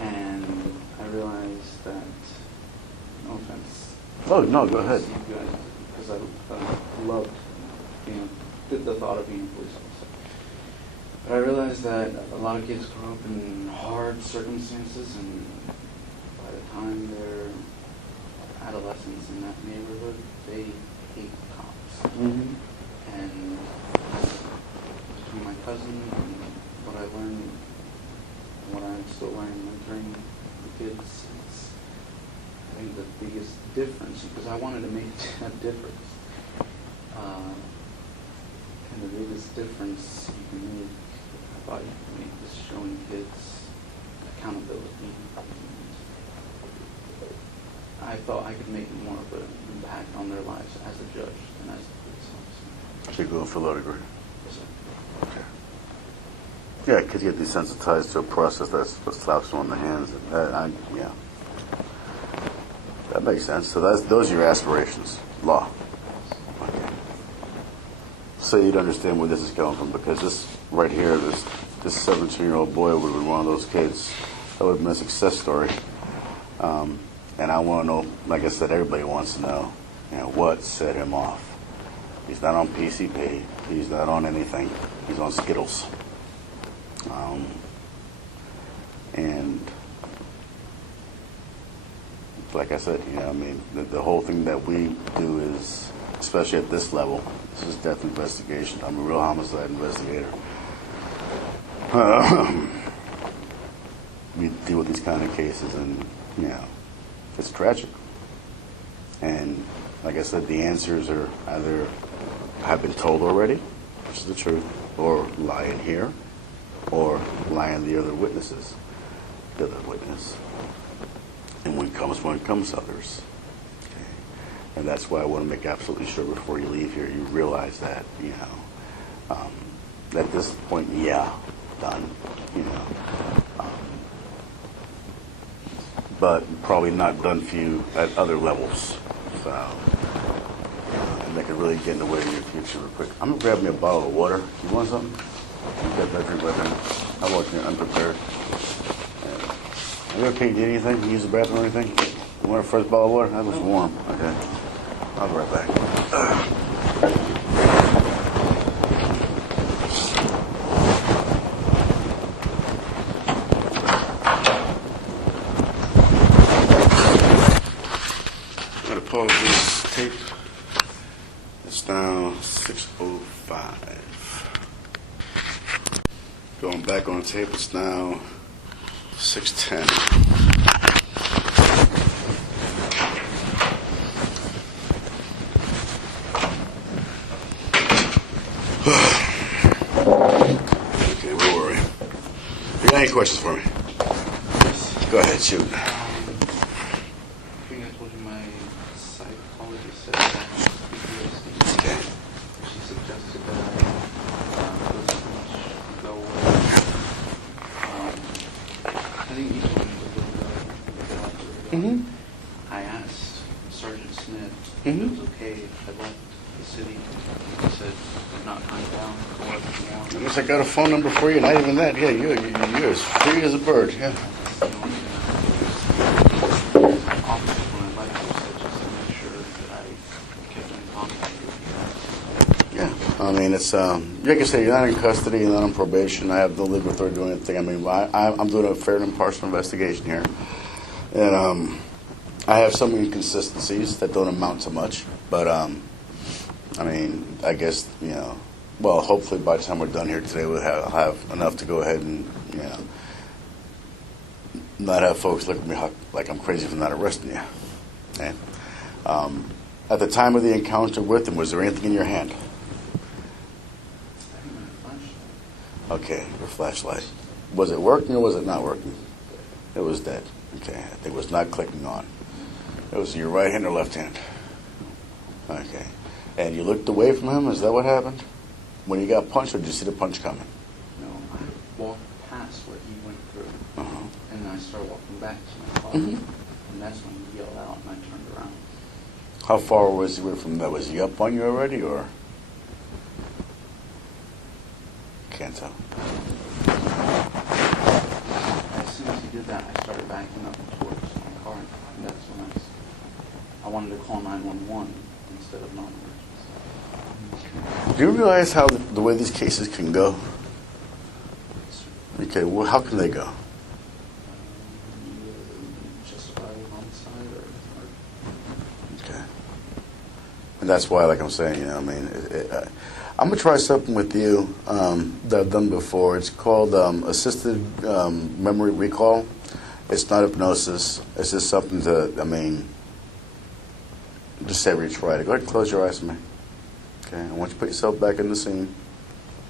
and I realized that, no offense. Oh, no, go ahead. You guys, because I loved, the thought of being a police officer. But I realized that a lot of kids grow up in hard circumstances, and by the time they're adolescents in that neighborhood, they hate cops. Mm-hmm. And between my cousin and what I learned, and what I'm still learning, mentoring the kids, it's, I think, the biggest difference, because I wanted to make a difference. And the biggest difference you can make, I thought you could make, is showing kids accountability. I thought I could make more of an impact on their lives as a judge than as a police officer. So you're going for law degree? Yes, sir. Okay. Yeah, because you get desensitized to a process that slaps you on the hands. Yeah. That makes sense. So those are your aspirations. Law. Okay. So you'd understand where this is coming from, because this right here, this 17-year-old boy would have been one of those kids that would have been a success story. And I want to know, like I said, everybody wants to know, what set him off. He's not on PCP. He's not on anything. He's on Skittles. And like I said, the whole thing that we do is, especially at this level, this is death investigation. I'm a real homicide investigator. We deal with these kind of cases, and it's tragic. And like I said, the answers are either have been told already, which is the truth, or lie in here, or lie in the other witnesses, the other witness. And when comes others. Okay. And that's why I want to make absolutely sure before you leave here, you realize that, at this point, done, but probably not done for you at other levels. So, and that could really get in the way of your future real quick. I'm going to grab me a bottle of water. You want something? You got that drink right there. I walked in unprepared. Are you okay? Did anything? You use the bathroom or anything? You want a fresh bottle of water? That was warm. Okay. I'll be right back. Pause this tape. It's now 6:05. Going back on tape, it's now 6:10. Okay, where were we? You got any questions for me? Go ahead, shoot. I asked Sergeant Smith if it was okay if I left the city. He said, not kind down, go whatever you want. I guess I got a phone number for you, not even that. Yeah, you're as free as a bird, yeah. That's the only thing officers when I left you said, just to make sure that I kept in contact with you. Yeah, I mean, it's, like I said, you're not in custody, you're not on probation. I have no legal authority to do anything. I mean, I'm doing a fair and impartial investigation here. And I have some inconsistencies that don't amount to much, but I mean, I guess, well, hopefully by the time we're done here today, we'll have enough to go ahead and, not have folks look at me like I'm crazy for not arresting you. Okay? At the time of the encounter with him, was there anything in your hand? I think my flashlight. Okay, your flashlight. Was it working or was it not working? It was dead. Okay, it was not clicking on. It was in your right hand or left hand? Okay. And you looked away from him? Is that what happened? When you got punched, or did you see the punch coming? No, I walked past what he went through, Uh-huh. and then I started walking back to my car, Mhm. and that's when he yelled out, and I turned around. How far was he away from that? Was he up on you already, or? Can't tell. As soon as he did that, I started backing up towards my car, and that's when I wanted to call 911 instead of non-emergency. Do you realize how the way these cases can go? Okay, well, how can they go? Justifiable homicide or Okay. And that's why, like I'm saying, I'm going to try something with you that I've done before. It's called assisted memory recall. It's not hypnosis. It's just something just say where you try to. Go ahead and close your eyes for me. Okay, I want you to put yourself back in the scene.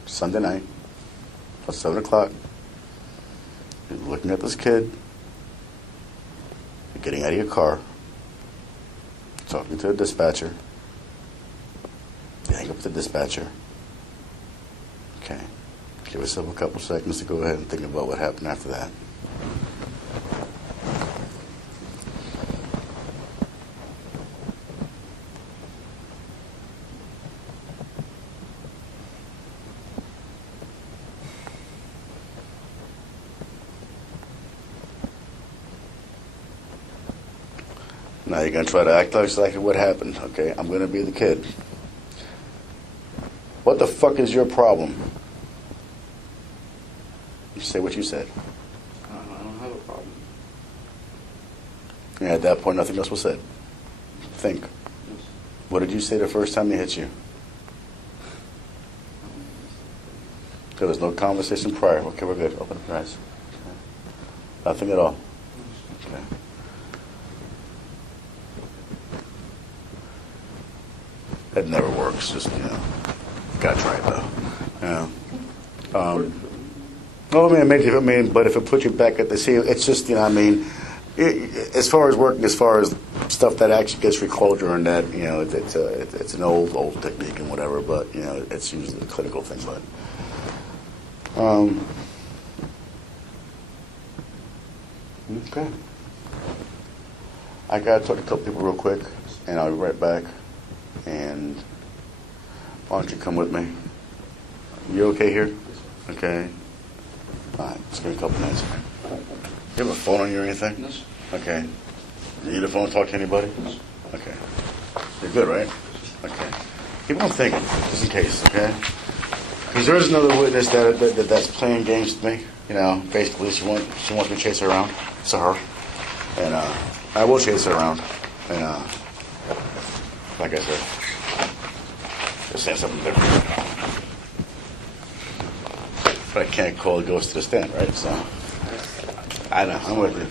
Sunday night, about 7 o'clock. You're looking at this kid. You're getting out of your car. Talking to a dispatcher. You hang up with the dispatcher. Okay. Give yourself a couple seconds to go ahead and think about what happened after that. Now you're going to try to act like exactly what happened, okay? I'm going to be the kid. What the fuck is your problem? You say what you said. I don't have a problem. Yeah, at that point, nothing else was said. Think. Yes. What did you say the first time he hit you? There was no conversation prior. Okay, we're good. Open up your eyes. Okay. Nothing at all. Okay. That never works. Just, gotta try it though. Yeah. But if it puts you back at the scene, it's just, as far as working, as far as stuff that actually gets recalled during that, it's an old technique and whatever, but, it's usually the clinical things like okay. I gotta talk to a couple people real quick, and I'll be right back. And why don't you come with me? You okay here? Okay. All right, just give me a couple minutes. You have a phone on you or anything? Yes. Okay. You need a phone to talk to anybody? Okay. You're good, right? Okay. Keep on thinking, just in case, okay? Because there's another witness that's playing games with me. Basically she wants me to chase her around. It's her. And I will chase her around. And like I said, just saying something different. But I can't call the ghost to the stand, right? So, I know, I'm with you.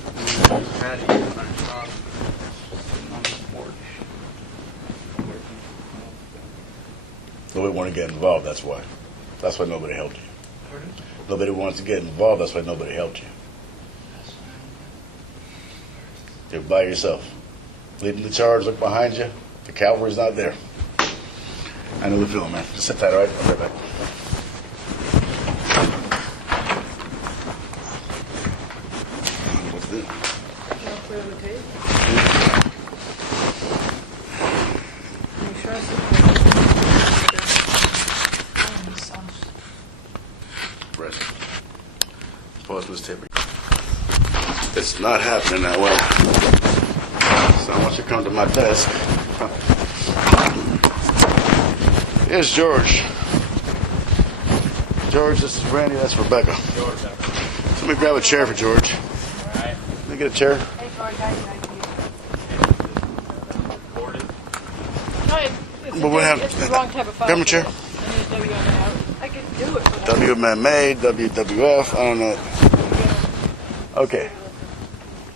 Nobody wanted to get involved, that's why. That's why nobody helped you. Pardon? Nobody wants to get involved, that's why nobody helped you. You're by yourself. Leading the charge, look behind you. The cavalry's not there. I know the feeling, man. Just sit tight, all right? I'll be right back. What's this? You want to clear the tape? Are you sure I said Rest. Pause this tape. It's not happening that well. So I want you to come to my desk. Here's George. George, this is Randy. That's Rebecca. George. Let me grab a chair for George. All right. Let me get a chair. Hey, George, how you Recorded. No, But what happened? It's the wrong type of file. Come on, chair. I need a WMA. I can do it. But WMA, WWF, I don't know. Okay,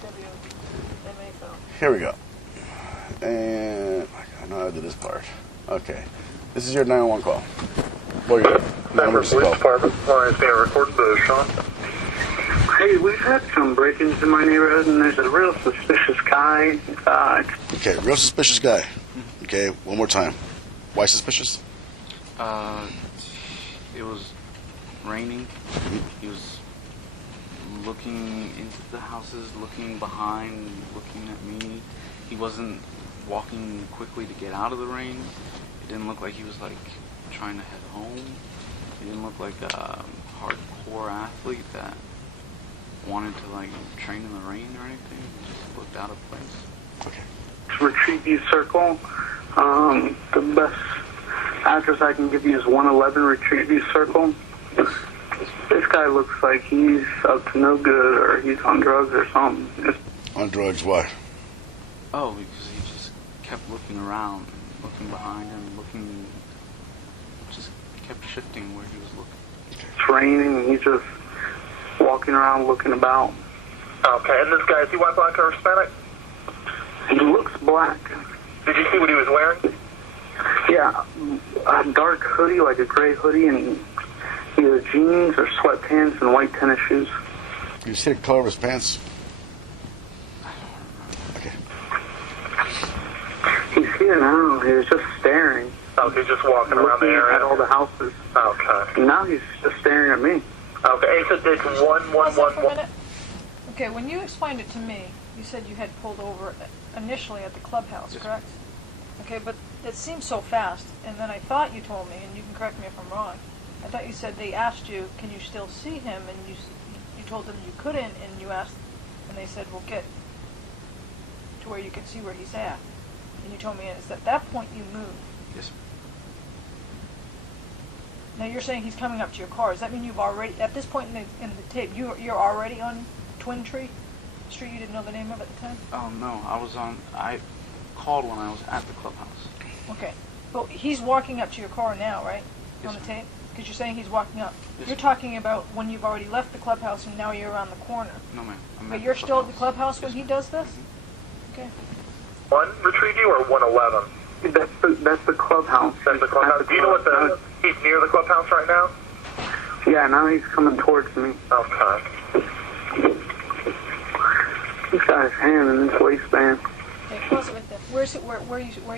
WMA file. here we go. And I know how to do this part. Okay, this is your 911 call. Or your Denver emergency Police call. Department, it's being recorded by Sean. Hey, we've had some break-ins in my neighborhood, and there's a real suspicious guy. Okay, real suspicious guy. Okay, one more time. Why suspicious? It was raining. He was looking into the houses, looking behind, looking at me. He wasn't walking quickly to get out of the rain. It didn't look like he was like trying to head home. He didn't look like a hardcore athlete that wanted to like train in the rain or anything. He just looked out of place. Okay. Retreat View Circle. The best address I can give you is 111 Retreat View Circle. This guy looks like he's up to no good, or he's on drugs or something. On drugs, why? Oh, because he just kept looking around, looking behind him, just kept shifting where he was looking. It's raining, and he's just walking around looking about. Okay, and this guy, is he white, black, or Hispanic? He looks black. Did you see what he was wearing? Yeah, a dark hoodie, like a gray hoodie, and either jeans or sweatpants and white tennis shoes. You see the color of his pants? Okay. He's here now. He was just staring. Oh, he's just walking around the Looking area. at all the houses. Okay. And now he's just staring at me. Okay, so it's Pause that for a 1111. minute. Okay, when you explained it to me, you said you had pulled over initially at the clubhouse, Yes. correct? Okay, but it seemed so fast, and then I thought you told me, and you can correct me if I'm wrong, I thought you said they asked you, can you still see him, and you told them you couldn't, and you asked, and they said, well, get to where you can see where he's at. And you told me it's at that point you moved. Yes. Now you're saying he's coming up to your car. Does that mean you've already, at this point in the tape, you're already on Twin Tree Street? You didn't know the name of it at the time? Oh no, I called when I was at the clubhouse. Okay. But he's walking up to your car now, right? Yes, On the ma'am. tape? Because you're saying he's walking up. Yes, You're ma'am. talking about when you've already left the clubhouse and now you're around the corner. No ma'am. I'm But at you're the still at the clubhouse when Yes, he ma'am. does this? Okay. One retrieve you or 111? That's the clubhouse. That's the clubhouse. Do you know what he's near the clubhouse right now? Yeah, now he's coming towards me. Okay. He's got his hand in his waistband. Okay, pause it right there. Where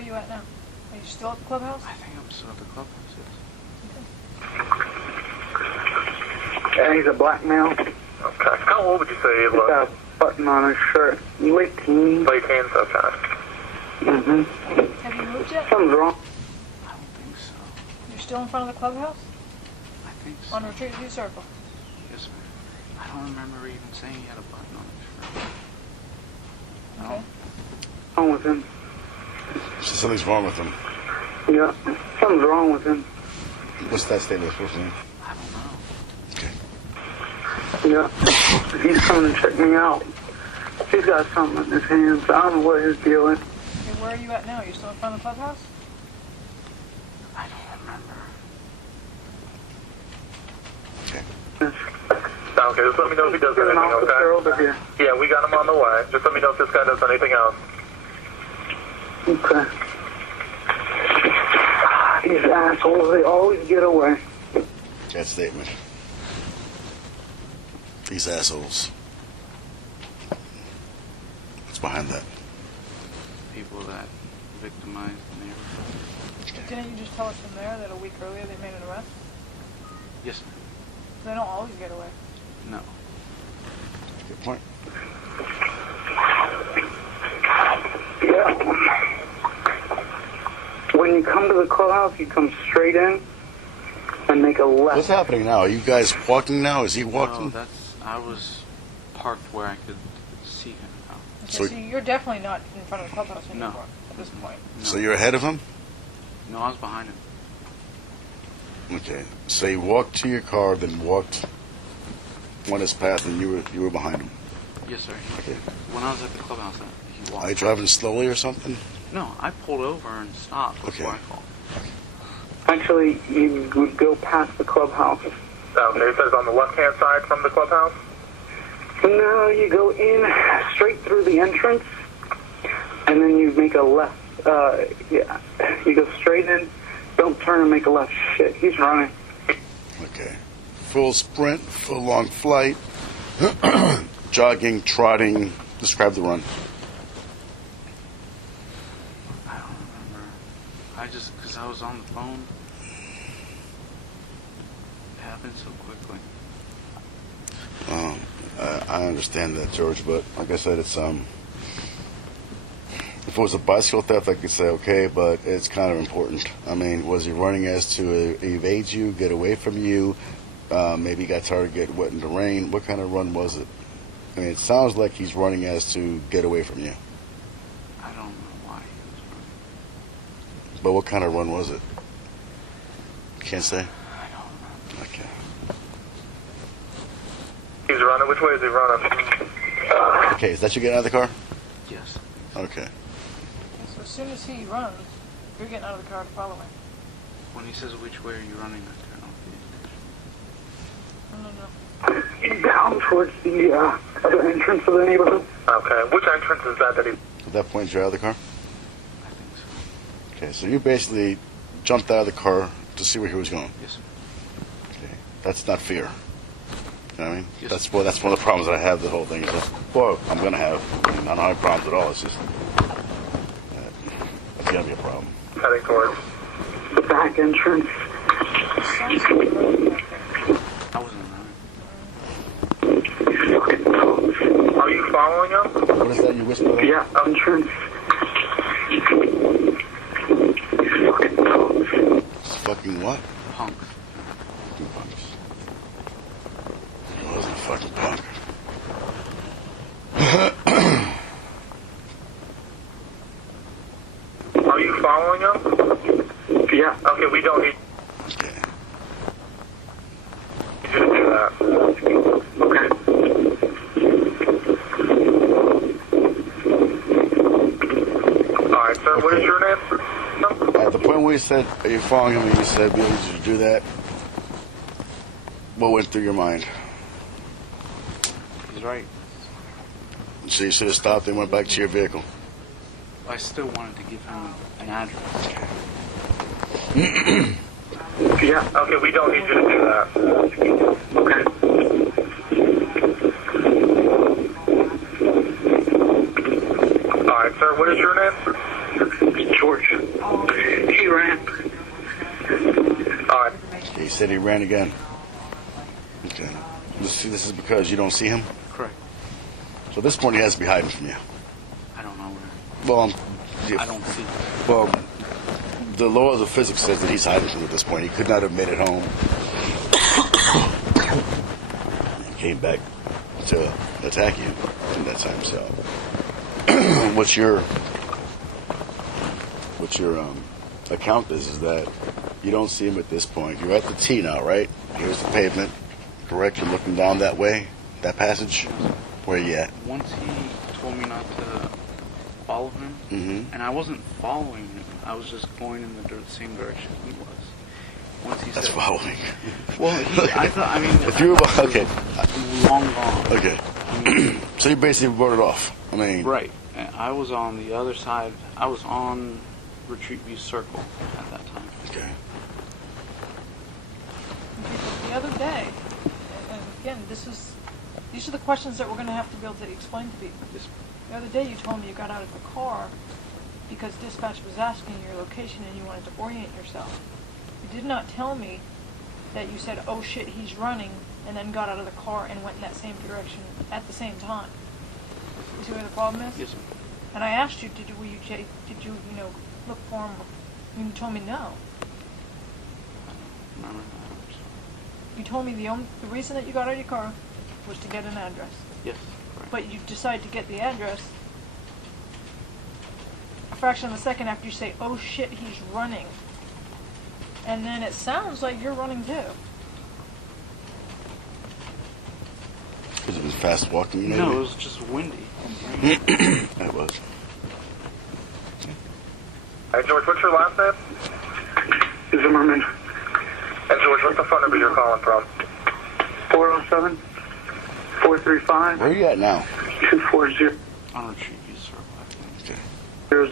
are you at now? Are you still at the clubhouse? I think I'm still at the clubhouse, yes. Yeah, he's a black male. Okay. How old would you say he He's got looks? a button on his shirt. Late teens. Late teens? Okay. Mm-hmm. Have you moved yet? Something's wrong. I don't think so. You're still in front of the clubhouse? I think so. On Retreat View Circle? Yes ma'am. I don't remember even saying he had a button on his shirt. No. Okay. What's wrong with him? So something's wrong with him. Yeah, something's wrong with him. What's that statement supposed to mean? I don't know. Okay. Yeah, he's coming to check me out. He's got something in his hands. I don't know what his deal is. Okay, where are you at now? Are you still in front of the clubhouse? I don't remember. Okay. Okay, just let me know if he does Get an anything, officer okay? over here. Yeah, we got him on the way. Just let me know if this guy does anything else. Okay. These assholes, they always get away. That statement. These assholes. What's behind that? People that victimize the neighborhood. Didn't you just tell us from there that a week earlier they made an arrest? Yes ma'am. They don't always get away. No. Good point. Yeah. When you come to the clubhouse, you come straight in and make a left. What's happening now? Are you guys walking now? Is he No, walking? I was parked where I could see him now. Okay, So- so you're definitely not in front of the clubhouse No. anymore at this point. No. So you're ahead of him? No, I was behind him. Okay. So he walked to your car, then walked on his path, and you were behind him. Yes sir. Okay. When I was at the clubhouse, he walked. Are you driving slowly or something? No, I pulled over and stopped before Okay. I called. Actually, you would go past the clubhouse. Okay, it says on the left-hand side from the clubhouse? No, you go in straight through the entrance, and then you make a left. Yeah, you go straight in, don't turn and make a left. Shit, he's running. Okay. Full sprint, full long flight, jogging, trotting. Describe the run. I don't remember. Because I was on the phone. It happened so quickly. I understand that, George, but like I said, it's if it was a bicycle theft, I could say okay, but it's kind of important. I mean, was he running as to evade you, get away from you? Maybe he got tired of getting wet in the rain. What kind of run was it? I mean, it sounds like he's running as to get away from you. I don't know why he was running. But what kind of run was it? Can't say? I don't remember. Okay. He's running. Which way is he running? Okay, is that you getting out of the car? Yes. Okay. So as soon as he runs, you're getting out of the car to follow him. When he says which way are you running, I turn off the ignition. No. Down towards the other entrance of the neighborhood. Okay, which entrance is that he... At that point, you're out of the car? I think so. Okay, so you basically jumped out of the car to see where he was going. Yes, sir. Okay. That's not fear. You know what I mean? Yes. That's one of the problems that I have. The whole thing is, well, I'm gonna have. I mean, I don't have problems at all. It's just it's gonna be a problem. heading towards? The back entrance. Sounds like you're running back there. I wasn't running. Are you following him? What is that you whisper there? Yeah, entrance. It's fucking what? Punk. Fucking punks. It wasn't a fucking punk. Are you following him? Yeah. Okay, we don't need Okay. you to do that. Okay. Alright, sir, what is your name? At the point where you said, "Are you following him?" and you said, "We need you to do that," what went through your mind? He's right. So you should have stopped and went back to your vehicle. I still wanted to give him an address. Yeah. Okay, we don't need you to do that. Okay. Alright, sir, what is your name? George. He ran. Alright. Okay, he said he ran again. Okay. This is because you don't see him? Correct. So at this point, he has to be hiding from you. I don't know where. Well, I don't see. well, the laws of physics says that he's hiding from you at this point. He could not have made it home. He came back to attack you in that time. So, what's your account is that you don't see him at this point. You're at the T now, right? Here's the pavement. Correct. You're looking down that way, that passage. Where you at? Once he told me not to follow him, Mm-hmm. and I wasn't following him. I was just going in the same direction he was. Once he That's said, following. well, I thought. I mean, If you were okay, long gone. okay. So you basically wrote it off. I mean, Right. And I was on the other side. I was on Retreat View Circle at that time. okay. The other day, and again, these are the questions that we're going to have to be able to explain to people. Yes. The other day you told me you got out of the car because dispatch was asking your location and you wanted to orient yourself. You did not tell me that you said, "Oh shit, he's running," and then got out of the car and went in that same direction at the same time. You see where the problem is? Yes, sir. And I asked you, did you look for him? And you told me no. No. You told me the reason that you got out of your car was to get an address. Yes. Correct. But you decide to get the address a fraction of a second after you say, "Oh shit, he's running." And then it sounds like you're running too. Because it was fast walking, maybe? No, it was just windy. It was. Hey, George, what's your last name? Zimmerman. And George, what's the phone number you're calling from? 407-435-240. Where are you at now? On retrieve you circle, I think. Okay.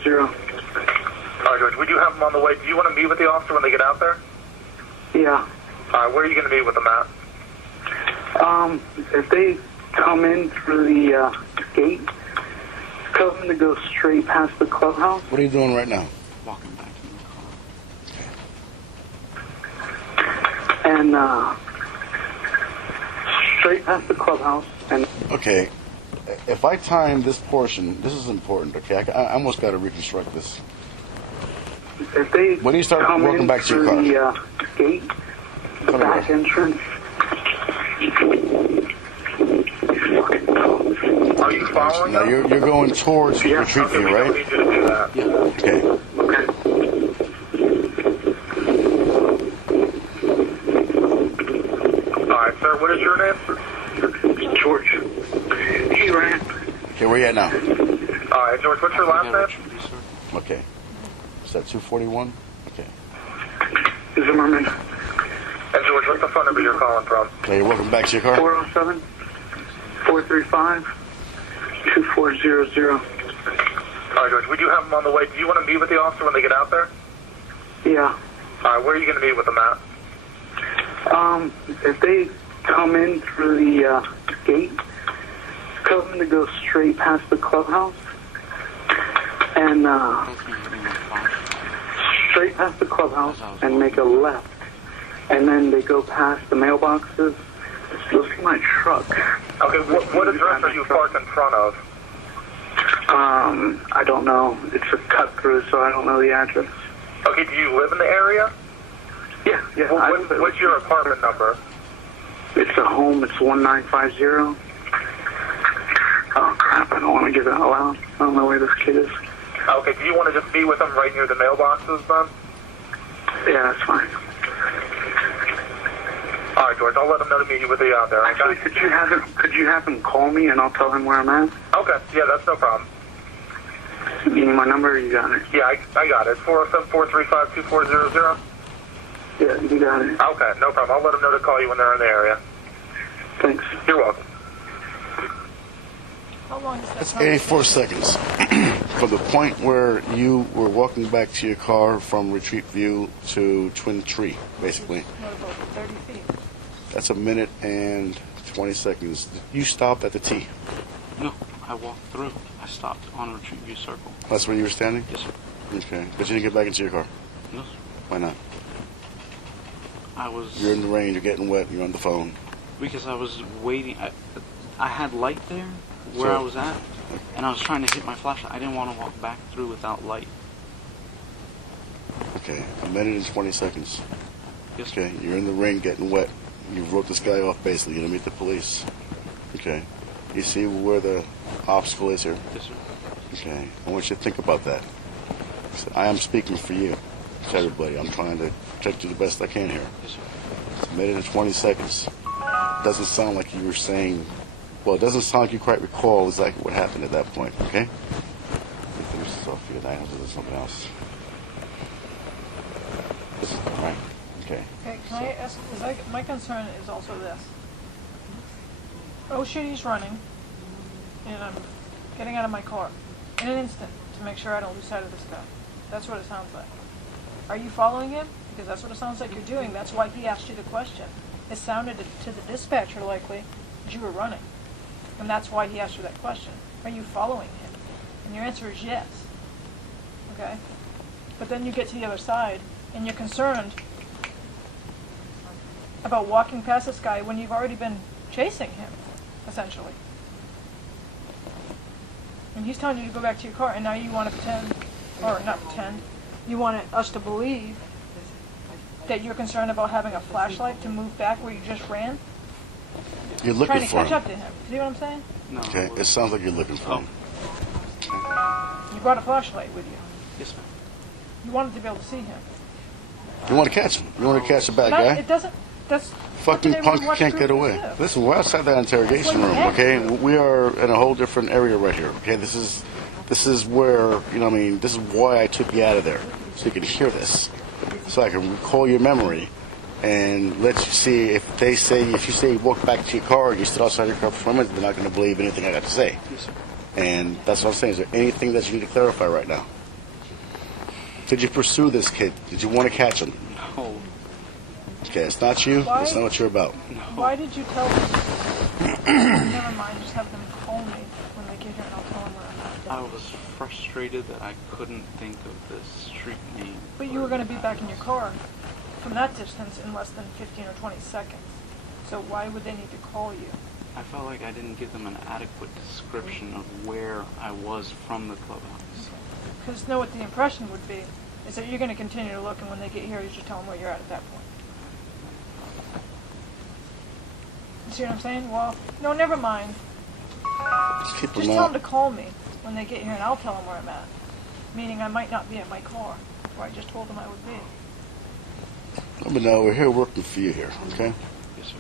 00. All right, George, we do have them on the way. Do you want to meet with the officer when they get out there? Yeah. All right, where are you going to meet with them at? If they come in through the gate, tell them to go straight past the clubhouse. What are you doing right now? Walking back to the car. And straight past the clubhouse. And Okay. If I time this portion, this is important, okay? I almost got to reconstruct this. if they When do you start come walking in back to your through car? the gate, the Come back here. entrance. Are you following Now them? you're going towards Yeah. Retreat Okay, View, we don't right? need you to do that. Okay. Okay. All right, sir, what is your name? George. He ran. Okay, where you at now? All right, George, what's your last Yeah, name? retrieve you circle. Okay. Is that 241? Okay. Zimmerman. And George, what's the phone number you're calling from? Now you're welcome back to your car? 407-435-2400. All right, George, we do have them on the way. Do you want to meet with the officer when they get out there? Yeah. All right, where are you going to meet with them at? If they come in through the gate, tell them to go straight past the clubhouse. And straight past the clubhouse and make a left. And then they go past the mailboxes. You'll see my truck. Okay, what address are you parked in front of? I don't know. It's a cut through, so I don't know the address. Okay, do you live in the area? Yeah, yeah. Well, what's your apartment number? It's a home. It's 1950. Oh, crap. I don't want to give it out loud. I don't know where this kid is. Okay, do you want to just be with them right near the mailboxes then? Yeah, that's fine. All right, George, I'll let them know to meet you with you out there. Actually, Okay? could you have him call me and I'll tell him where I'm at? Okay, yeah, that's no problem. You need my number or you got it? Yeah, I got it. 407-435-2400. Yeah, you got it. Okay, no problem. I'll let them know to call you when they're in the area. Thanks. You're welcome. How long is that? That's 84 seconds. From the point where you were walking back to your car from Retreat View to Twin Tree, basically. What about 30 feet? That's a minute and 20 seconds. You stopped at the T. No, I walked through. I stopped on retrieve you circle. That's where you were standing? Yes, sir. Okay. But you didn't get back into your car. No, sir. Why not? I was... You're in the rain, you're getting wet, you're on the phone. Because I was waiting. I had light there where So- I was at, and I was trying to hit my flashlight. I didn't want to walk back through without light. Okay. A minute and 20 seconds. Yes, sir. Okay. You're in the rain getting wet. You wrote this guy off basically. You're going to meet the police. Okay. You see where the obstacle is here? Yes, sir. Okay. I want you to think about that. So I am speaking for you. To everybody. I'm trying to protect you the best I can here. Yes, sir. It's a minute and 20 seconds. Doesn't sound like you were saying... Well, it doesn't sound like you quite recall exactly what happened at that point, okay? Let me finish this off for you, and I have to do something else. This is, all right, okay. Okay, can I ask, my concern is also this. Oh shit, he's running, and I'm getting out of my car in an instant to make sure I don't lose sight of this guy. That's what it sounds like. Are you following him? Because that's what it sounds like you're doing. That's why he asked you the question. It sounded to the dispatcher likely that you were running. And that's why he asked you that question. Are you following him? And your answer is yes. Okay? But then you get to the other side, and you're concerned about walking past this guy when you've already been chasing him, essentially. And he's telling you to go back to your car, and now you want to pretend, or not pretend, you want us to believe that you're concerned about having a flashlight to move back where you just ran? You're looking Trying to for catch him. up to him. See what I'm saying? No. Okay, I it was- sounds like you're looking for him. You brought a flashlight with you. Yes, ma'am. You wanted to be able to see him. You want to catch him. You want to catch a bad But guy. it doesn't, that's... Fucking what everyone punk watching can't get groups away. do. Listen, we're outside that interrogation room, okay? We are in a whole different area right here, okay? This is where, you know what I mean, this is why I took you out of there, so you can hear this. so I can recall your memory and let you see if you say walk back to your car and you stood outside your car for a minute, they're not going to believe anything I got to say. Yes, sir. And that's what I'm saying. Is there anything that you need to clarify right now? Did you pursue this kid? Did you want to catch him? No. Okay, it's not you. Why? It's not what you're about. Why did you tell them? Never mind, just have them call me when they get here and I'll tell them where I'm I at. was frustrated that I couldn't think of the street name. But you were going to be back in your car from that distance in less than 15 or 20 seconds. So why would they need to call you? I felt like I didn't give them an adequate description of where I was from the clubhouse. Because know what the impression would be is that you're going to continue to look, and when they get here, you should tell them where you're at that point. You see what I'm saying? Well, no, never mind. Keep Just them tell out. them to call me when they get here, and I'll tell them where I'm at. Meaning I might not be at my car, where I just told them I would be. But no, we're here working for you here, okay? Yes, sir.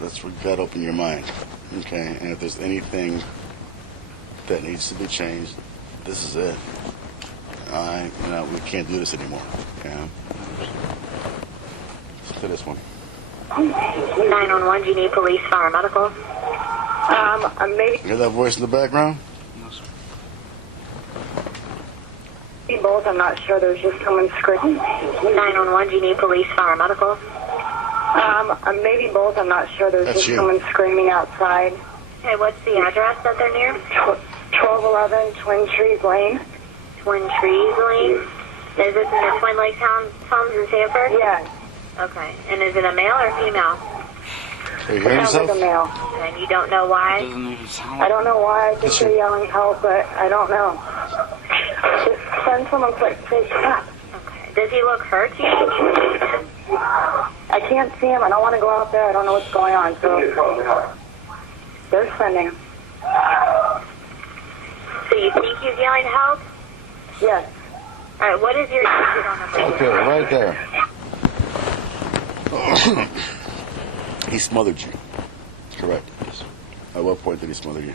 That's what you got to open your mind, okay? And if there's anything that needs to be changed, this is it. We can't do this anymore, okay? Let's do this one. 911, do you need police, fire, medical? Maybe You hear that voice in the background? No, sir. both. I'm not sure. There's just someone screaming. 911, do you need police, fire, medical? Maybe both. I'm not sure. There's That's just you. someone screaming outside. Okay, what's the address that they're near? 1211 Twin Trees Lane. Twin Trees Lane? Is this in the Twin Lake Town homes in Sanford? Yes. Okay, and is it a male or female? Are you hearing Sounds like yourself? a male. And you don't know why? I don't know why. I think That's they're your- yelling help, but I don't know. Just send someone quick. Say stop. Okay. Does he look hurt to you? I can't see him. I don't want to go out there. I don't know what's going on. So they're sending. So you think he's yelling help? Yes. All right, what is your serial number? Okay, right there. He smothered you. Correct. Yes, sir. At what point did he smother you? Was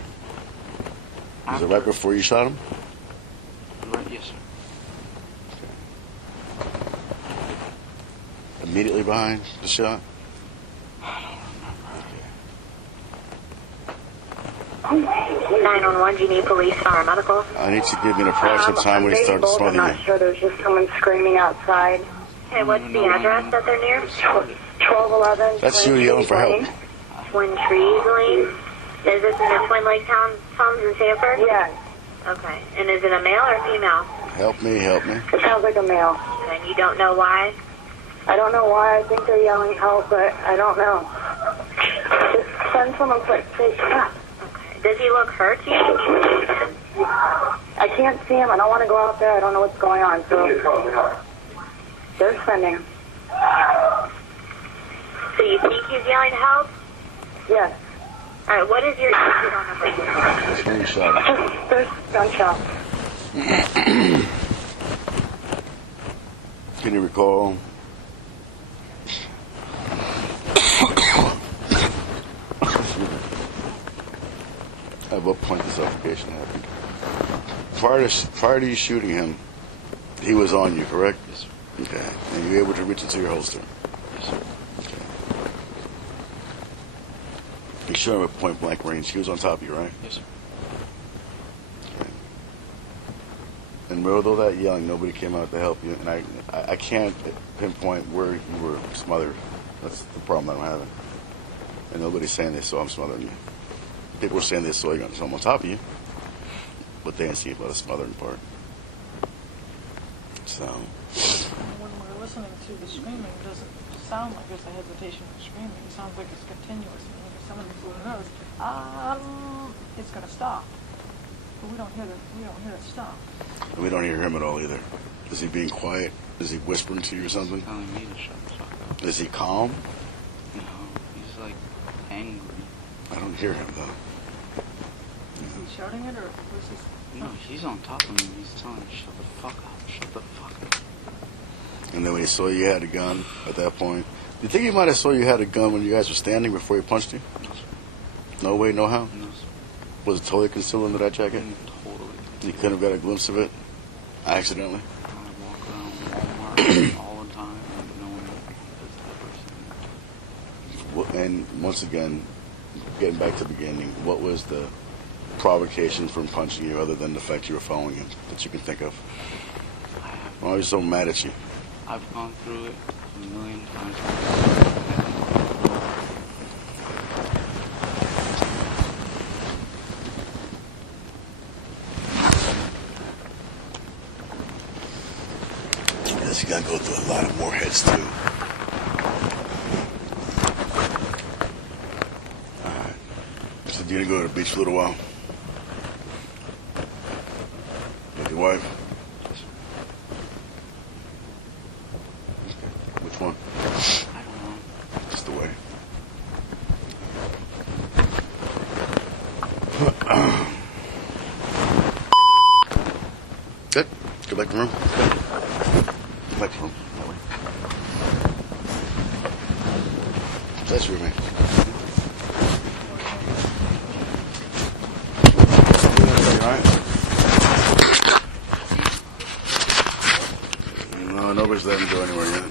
it After- right before you shot him? Right, yes, sir. Immediately behind the shot? 911, do you need police, fire, medical? I need to give me an approximate time when he Maybe started both. I'm smothering not you. sure. There's just someone screaming outside. Okay, what's the address that they're near? 1211 That's Twin you yelling Trees for help. Lane. Twin Trees Lane? Is this in the Twin Lake Town homes in Sanford? Yes. Okay, and is it a male or female? Help me, help me. It sounds like a male. And you don't know why? I don't know why. I think they're yelling help, but I don't know. Just send someone quick. Say stop. Okay. Does he look hurt to you? I can't see him. I don't want to go out there. I don't know what's going on. So they're sending. So you think he's yelling help? Yes. All right, what is your serial number? That's when you shot him. There's gunshots. Can you recall? At what point this altercation happened? Prior to you shooting him, he was on you, correct? Yes, sir. Okay. And you were able to reach into your holster. Yes, sir. You shot him at point blank range. He was on top of you, right? Yes, sir. Okay. And with all that yelling, nobody came out to help you. And I can't pinpoint where you were smothered. That's the problem I'm having. And nobody's saying they saw him smothering you. People were saying they saw you on top of you, but they didn't see about the smothering part. So, When we're listening to the screaming, it doesn't sound like there's a hesitation in screaming. It sounds like it's continuous. Meaning if someone who knows, it's going to stop. But we don't hear it stop. we don't hear him at all either. Is he being quiet? Is he whispering to you or something? Telling me to shut the fuck up. Is he calm? No, he's like angry. I don't hear him though. Is he shouting it or was he? No, he's on top of me. He's telling me, shut the fuck up, shut the fuck up. And then when he saw you had a gun at that point, do you think he might have saw you had a gun when you guys were standing before he punched you? No, sir. No way, no how? No, sir. Was it totally concealed under that jacket? Totally. You couldn't have got a glimpse of it? Accidentally? I walk around Walmart all the time and no one has ever seen me. And once again, getting back to the beginning, what was the provocation from punching you other than the fact you were following him that you can think of? Why are you so mad at you? I've gone through it a million times. Yes, you gotta go through a lot of more heads too. Alright. So you gonna go to the beach for a little while? With your wife? Which one? I don't know. Just the way. Good. Go back to the room. Go back to the room. That way. That's your room. Alright? No, nobody's letting me go anywhere yet.